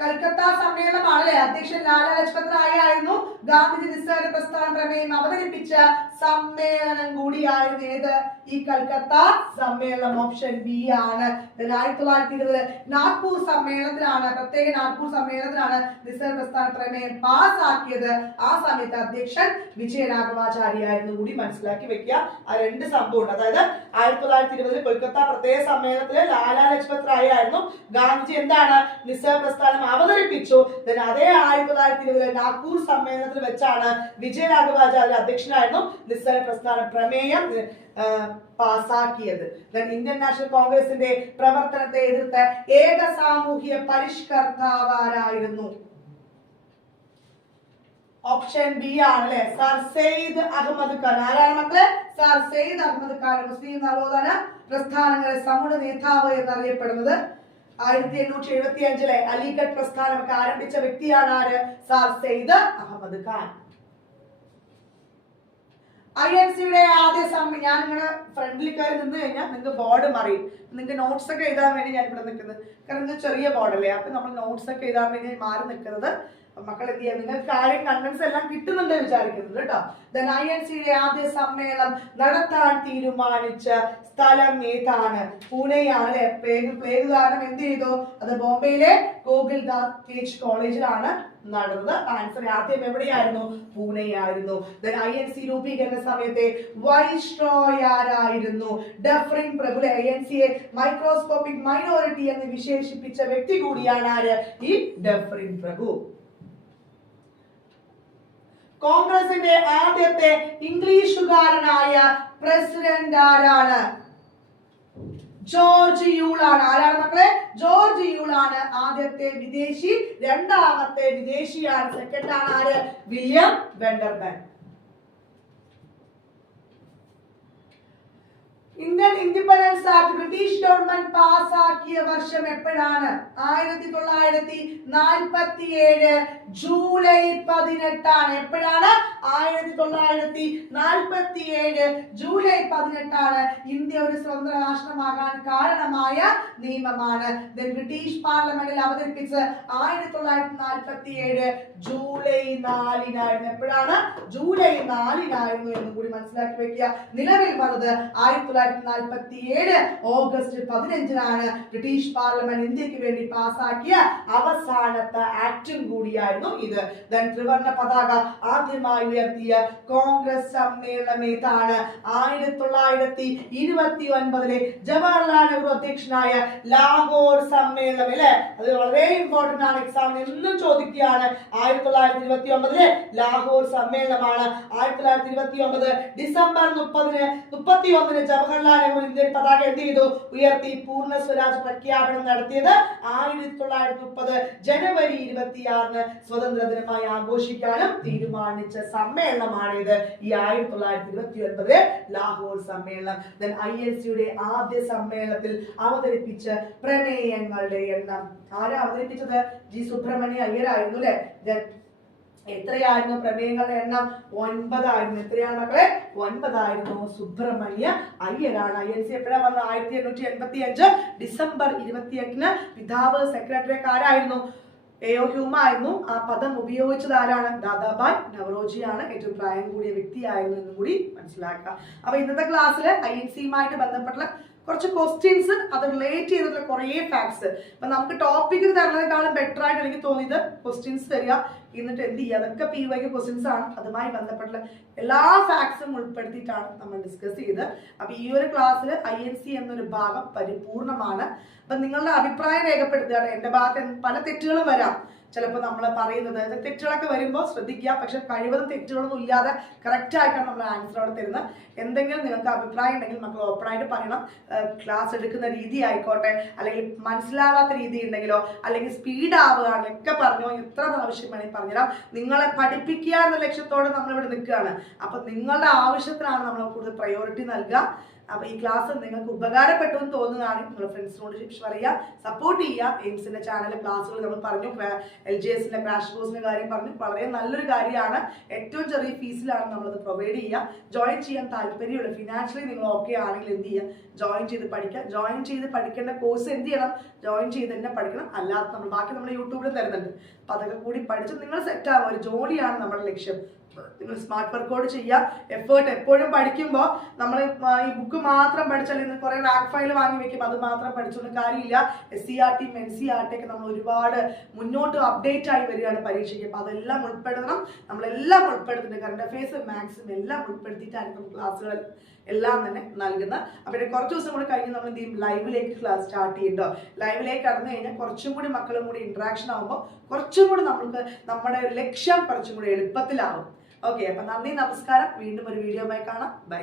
കൽക്കത്ത സമ്മേളനമാണ്. അധ്യക്ഷൻ ലാലാ ലജ്പത് റായ് ആയിരുന്നു. ഗാന്ധിജി നിസ്സഹകര പ്രസ്ഥാന പ്രമേയം അവതരിപ്പിച്ച സമ്മേളനം കൂടിയായിരുന്നു ഏത്? ഈ കൽക്കത്ത സമ്മേളനം. ഓപ്ഷൻ ബി ആണ്. 1920 നാഗ്പൂർ സമ്മേളനത്തിലാണ്, പ്രത്യേക നാഗ്പൂർ സമ്മേളനത്തിലാണ് നിസ്സഹകര പ്രസ്ഥാന പ്രമേയം പാസ്സാക്കിയത്. ആ സമയത്ത് അധ്യക്ഷൻ വിജയരാഘവാചാര്യ ആയിരുന്നു കൂടി മനസ്സിലാക്കി വെക്കുക. ആ രണ്ട് സംഭവം ഉണ്ട്. അതായത് 1920 കൊൽക്കത്ത പ്രത്യേക സമ്മേളനത്തില് ലാലാ ലജ്പത് റായ് ആയിരുന്നു. ഗാന്ധിജി എന്താണ്? നിസ്സഹകര പ്രസ്ഥാനം അവതരിപ്പിച്ചു. അതേ 1920 നാഗ്പൂർ സമ്മേളനത്തിൽ കോൺഗ്രസിൽ വെച്ചാണ് വിജയരാഘവാചാര്യ അധ്യക്ഷനായിരുന്നു നിസ്സഹരണ പ്രസ്ഥാന പ്രമേയം പാസാക്കിയത്. ഇന്ത്യൻ നാഷണൽ കോൺഗ്രസിന്റെ പ്രവർത്തനത്തെ എതിർത്ത ഏക സാമൂഹ്യ പരിഷ്കർത്താവാരായിരുന്നു? ഓപ്ഷൻ ബി ആണ് അല്ലെ, സർ സെയ്ദ് അഹമ്മദ് ഖാൻ. ആരാണ് മക്കളെ? സർ സെയ്ദ് അഹമ്മദ് ഖാൻ. മുസ്ലിം നവോത്ഥാന പ്രസ്ഥാനങ്ങളുടെ സമുന്ന നേതാവ് എന്നറിയപ്പെടുന്നത്. 1875 അലിഗഡ് പ്രസ്ഥാനമൊക്കെ ആരംഭിച്ച വ്യക്തിയാണ് ആര്? സർ സെയ്ദ് അഹമ്മദ് ഖാൻ. INC-യുടെ ആദ്യ ഞാൻ നിങ്ങളുടെ ഫ്രണ്ടിൽ കയറി നിന്ന് കഴിഞ്ഞാൽ നിങ്ങൾക്ക് ബോർഡ് മറിയും. നിങ്ങൾക്ക് നോട്ട്സ് ഒക്കെ എഴുതാൻ വേണ്ടി ഞാൻ ഇവിടെ നിൽക്കുന്നത്. കാരണം ഇത് ചെറിയ ബോർഡല്ലേ, അപ്പൊ നമ്മൾ നോട്ട്സ് ഒക്കെ എഴുതാൻ വേണ്ടി മാറി നിൽക്കുന്നത്. മക്കൾ എന്ത് ചെയ്യാം, നിങ്ങൾക്ക് കാര്യം കണ്ടൻസ് എല്ലാം കിട്ടുന്നുണ്ട് വിചാരിക്കുന്നത് കേട്ടോ. INC-യുടെ ആദ്യ സമ്മേളനം നടത്താൻ തീരുമാനിച്ച സ്ഥലം ഏതാണ്? പൂനെയാണ് അല്ലെ. പ്ലേഗ് കാരണം എന്ത് ചെയ്തു? അത് ബോംബെയിലെ ഗോകുൽദാസ് കേജ് കോളേജിലാണ് നടന്നത്. ആൻസർ ആദ്യം എവിടെയായിരുന്നു? പൂനെയായിരുന്നു. INC രൂപീകരണ സമയത്തെ വൈസ്രോയ് ആരായിരുന്നു? ഡഫറിൻ പ്രഭു. INC-യെ മൈക്രോസ്കോപ്പിക് മൈനോറിറ്റി എന്ന് വിശേഷിപ്പിച്ച വ്യക്തി കൂടിയാണ് ആര്? ഈ ഡഫറിൻ പ്രഭു. കോൺഗ്രസിന്റെ ആദ്യത്തെ ഇംഗ്ലീഷുകാരനായ പ്രസിഡന്റ് ആരാണ്? ജോർജ് യൂൾ ആണ്. ആരാണ് മക്കളെ? ജോർജ് യൂൾ ആണ് ആദ്യത്തെ വിദേശി. രണ്ടാമത്തെ വിദേശിയാണ്, സെക്കൻഡ് ആണ് ആര്? William Wedderburn. Indian independence act British government പാസാക്കിയ വർഷം എപ്പോഴാണ്? 1947 ജൂലൈ 18 എപ്പോഴാണ്? 1947 ജൂലൈ 18 ഇന്ത്യ ഒരു സ്വതന്ത്ര രാഷ്ട്രമാകാൻ കാരണമായ നിയമമാണ്. ബ്രിട്ടീഷ് പാർലമെന്റിൽ അവതരിപ്പിച്ച് 1947 ജൂലൈ 4 എപ്പോഴാണ്? ജൂലൈ 4 എന്ന് കൂടി മനസ്സിലാക്കി വെക്കുക. നിലവിൽ വന്നത് 1947 ഓഗസ്റ്റ് 15 ബ്രിട്ടീഷ് പാർലമെന്റ് ഇന്ത്യക്ക് വേണ്ടി പാസാക്കിയ അവസാനത്തെ ആക്ടും കൂടിയായിരുന്നു ഇത്. ത്രിവർണ്ണ പതാക ആദ്യമായി ഉയർത്തിയ കോൺഗ്രസ് സമ്മേളനം ഏതാണ്? 1929 ജവഹർലാൽ നെഹ്റു അധ്യക്ഷനായ ലാഹോർ സമ്മേളനം അല്ലെ. അത് വളരെ ഇമ്പോർട്ടന്റ് ആണ്, എക്സാമിന് എന്നും ചോദിക്കുകയാണ്. 1929 ലാഹോർ സമ്മേളനമാണ്. 1929 ഡിസംബർ 31 ജവഹർലാൽ നെഹ്റു ഇന്ത്യൻ പതാക എന്ത് ചെയ്തു? ഉയർത്തി പൂർണ്ണ സ്വരാജ് പ്രഖ്യാപനം നടത്തിയത്. 1930 ജനുവരി 26 സ്വതന്ത്ര ദിനമായി ആഘോഷിക്കാനും തീരുമാനിച്ച സമ്മേളനമാണിത്. ഈ 1929 ലാഹോർ സമ്മേളനം. INC-യുടെ ആദ്യ സമ്മേളനത്തിൽ അവതരിപ്പിച്ച പ്രമേയങ്ങളുടെ എണ്ണം. ആരാ അവതരിപ്പിച്ചത്? ജി സുബ്രഹ്മണ്യ അയ്യരായിരുന്നു അല്ലെ. എത്രയായിരുന്നു പ്രമേയങ്ങളുടെ എണ്ണം? 9 ആയിരുന്നു. എത്രയാണ് മക്കളെ? 9 ആയിരുന്നു. സുബ്രഹ്മണ്യ അയ്യരാണ്. INC എപ്പോഴാണ് വന്നത്? 1885 ഡിസംബർ 28 പിതാവ് സെക്രട്ടറി ആരായിരുന്നു? എയോ ഹ്യൂമ ആയിരുന്നു. ആ പദം ഉപയോഗിച്ചത് ആരാണ്? ദാദാഭായ് നവറോജിയാണ്. ഏറ്റവും പ്രായം കൂടിയ വ്യക്തിയായിരുന്നു എന്നും കൂടി മനസ്സിലാക്കുക. അപ്പൊ ഇന്നത്തെ ക്ലാസ്സിൽ INC-യുമായിട്ട് ബന്ധപ്പെട്ടുള്ള കുറച്ച് ക്വസ്റ്റ്യൻസ്, അത് റിലേറ്റ് ചെയ്തിട്ടുള്ള കുറേ ഫാക്ട്സ്. അപ്പൊ നമുക്ക് ടോപ്പിക് തരുന്നതിനേക്കാളും ബെറ്റർ ആയിട്ട് എനിക്ക് തോന്നിയത് ക്വസ്റ്റ്യൻസ് തരിക, എന്നിട്ട് എന്ത് ചെയ്യുക, അതൊക്കെ PYQ ക്വസ്റ്റ്യൻസ് ആണ്. അതുമായി ബന്ധപ്പെട്ടുള്ള എല്ലാ ഫാക്ട്സും ഉൾപ്പെടുത്തിയിട്ടാണ് നമ്മൾ ഡിസ്കസ് ചെയ്ത്. അപ്പൊ ഈ ഒരു ക്ലാസ്സിൽ INC എന്നൊരു ഭാഗം പരിപൂർണമാണ്. അപ്പൊ നിങ്ങളുടെ അഭിപ്രായം രേഖപ്പെടുത്തുക. എന്റെ ഭാഗത്ത് പല തെറ്റുകളും വരാം. ചിലപ്പോൾ നമ്മൾ പറയുന്നത് തെറ്റുകളൊക്കെ വരുമ്പോൾ ശ്രദ്ധിക്കുക. പക്ഷെ കഴിവതും തെറ്റുകളൊന്നും ഇല്ലാതെ കറക്റ്റ് ആയിട്ടാണ് നമ്മൾ ആൻസർ അവിടെ തരുന്നത്. എന്തെങ്കിലും നിങ്ങൾക്ക് അഭിപ്രായം ഉണ്ടെങ്കിൽ മക്കൾ ഓപ്പൺ ആയിട്ട് പറയണം. ക്ലാസ് എടുക്കുന്ന രീതി ആയിക്കോട്ടെ, അല്ലെങ്കിൽ മനസ്സിലാവാത്ത രീതി ഉണ്ടെങ്കിലോ, അല്ലെങ്കിൽ സ്പീഡ് ആവുകയാണെന്നൊക്കെ പറഞ്ഞോ, എത്ര പ്രാവശ്യം വേണമെങ്കിൽ പറഞ്ഞുതരാം. നിങ്ങളെ പഠിപ്പിക്കുക എന്ന ലക്ഷ്യത്തോടെ നമ്മളിവിടെ നിൽക്കുകയാണ്. അപ്പൊ നിങ്ങളുടെ ആവശ്യത്തിനാണ് നമ്മൾ കൂടുതൽ പ്രയോറിറ്റി നൽകുക. അപ്പൊ ഈ ക്ലാസ് നിങ്ങൾക്ക് ഉപകാരപ്പെട്ടു എന്ന് തോന്നുകയാണെങ്കിൽ നിങ്ങളുടെ ഫ്രണ്ട്സിനോട് പറയുക, സപ്പോർട്ട് ചെയ്യുക. എയിംസിന്റെ ചാനൽ ക്ലാസ്സുകൾ നമ്മൾ പറഞ്ഞു, LGS-ന്റെ ക്രാഷ് കോഴ്സിന്റെ കാര്യം പറഞ്ഞു. വളരെ നല്ലൊരു കാര്യമാണ്. ഏറ്റവും ചെറിയ ഫീസിലാണ് നമ്മളത് പ്രൊവൈഡ് ചെയ്യുക. ജോയിൻ ചെയ്യാൻ താല്പര്യമുള്ള, ഫിനാൻഷ്യലി നിങ്ങൾ ഓക്കെ ആണെങ്കിൽ എന്ത് ചെയ്യുക, ജോയിൻ ചെയ്ത് പഠിക്കുക. ജോയിൻ ചെയ്ത് പഠിക്കേണ്ട കോഴ്സ് എന്ത് ചെയ്യണം? ജോയിൻ ചെയ്ത് തന്നെ പഠിക്കണം. അല്ലാതെ ബാക്കി നമ്മൾ യൂട്യൂബിൽ തരുന്നുണ്ട്. അപ്പൊ അതൊക്കെ കൂടി പഠിച്ച് നിങ്ങൾ സെറ്റ് ആവുക. ഒരു ജോലിയാണ് നമ്മുടെ ലക്ഷ്യം. നിങ്ങൾ സ്മാർട്ട് വർക്കൗട്ട് ചെയ്യുക. എഫേർട്ട് എപ്പോഴും പഠിക്കുമ്പോൾ നമ്മൾ ഈ ബുക്ക് മാത്രം പഠിച്ചാൽ ഇന്ന് കുറെ റാങ്ക് ഫയൽ വാങ്ങി വെക്കും, അത് മാത്രം പഠിച്ചുകൊണ്ട് കാര്യമില്ല. SCRT NCERT ഒക്കെ നമ്മൾ ഒരുപാട് മുന്നോട്ട് അപ്ഡേറ്റ് ആയി വരികയാണ് പരീക്ഷയ്ക്ക്. അപ്പൊ അതെല്ലാം ഉൾപ്പെടുത്തണം. നമ്മളെല്ലാം ഉൾപ്പെടുത്തുന്നുണ്ട്. കറണ്ട് അഫയേഴ്സ്, മാത്സും എല്ലാം ഉൾപ്പെടുത്തിയിട്ടായിരിക്കും ക്ലാസ്സുകൾ എല്ലാം തന്നെ നൽകുന്നത്. അപ്പോൾ കുറച്ച് ദിവസം കൂടി കഴിഞ്ഞ് നമ്മൾ എന്ത് ചെയ്യും, ലൈവിലേക്ക് ക്ലാസ് സ്റ്റാർട്ട് ചെയ്യുന്നുണ്ടോ. ലൈവിലേക്ക് കടന്നു കഴിഞ്ഞാൽ കുറച്ചും കൂടി മക്കളും കൂടി ഇന്ററാക്ഷൻ ആകുമ്പോൾ കുറച്ചും കൂടി നമുക്ക് നമ്മുടെ ലക്ഷ്യം കുറച്ചും കൂടി എളുപ്പത്തിലാവും. ഓക്കെ, അപ്പൊ നന്ദി, നമസ്കാരം. വീണ്ടും ഒരു വീഡിയോയുമായി കാണാം. ബൈ.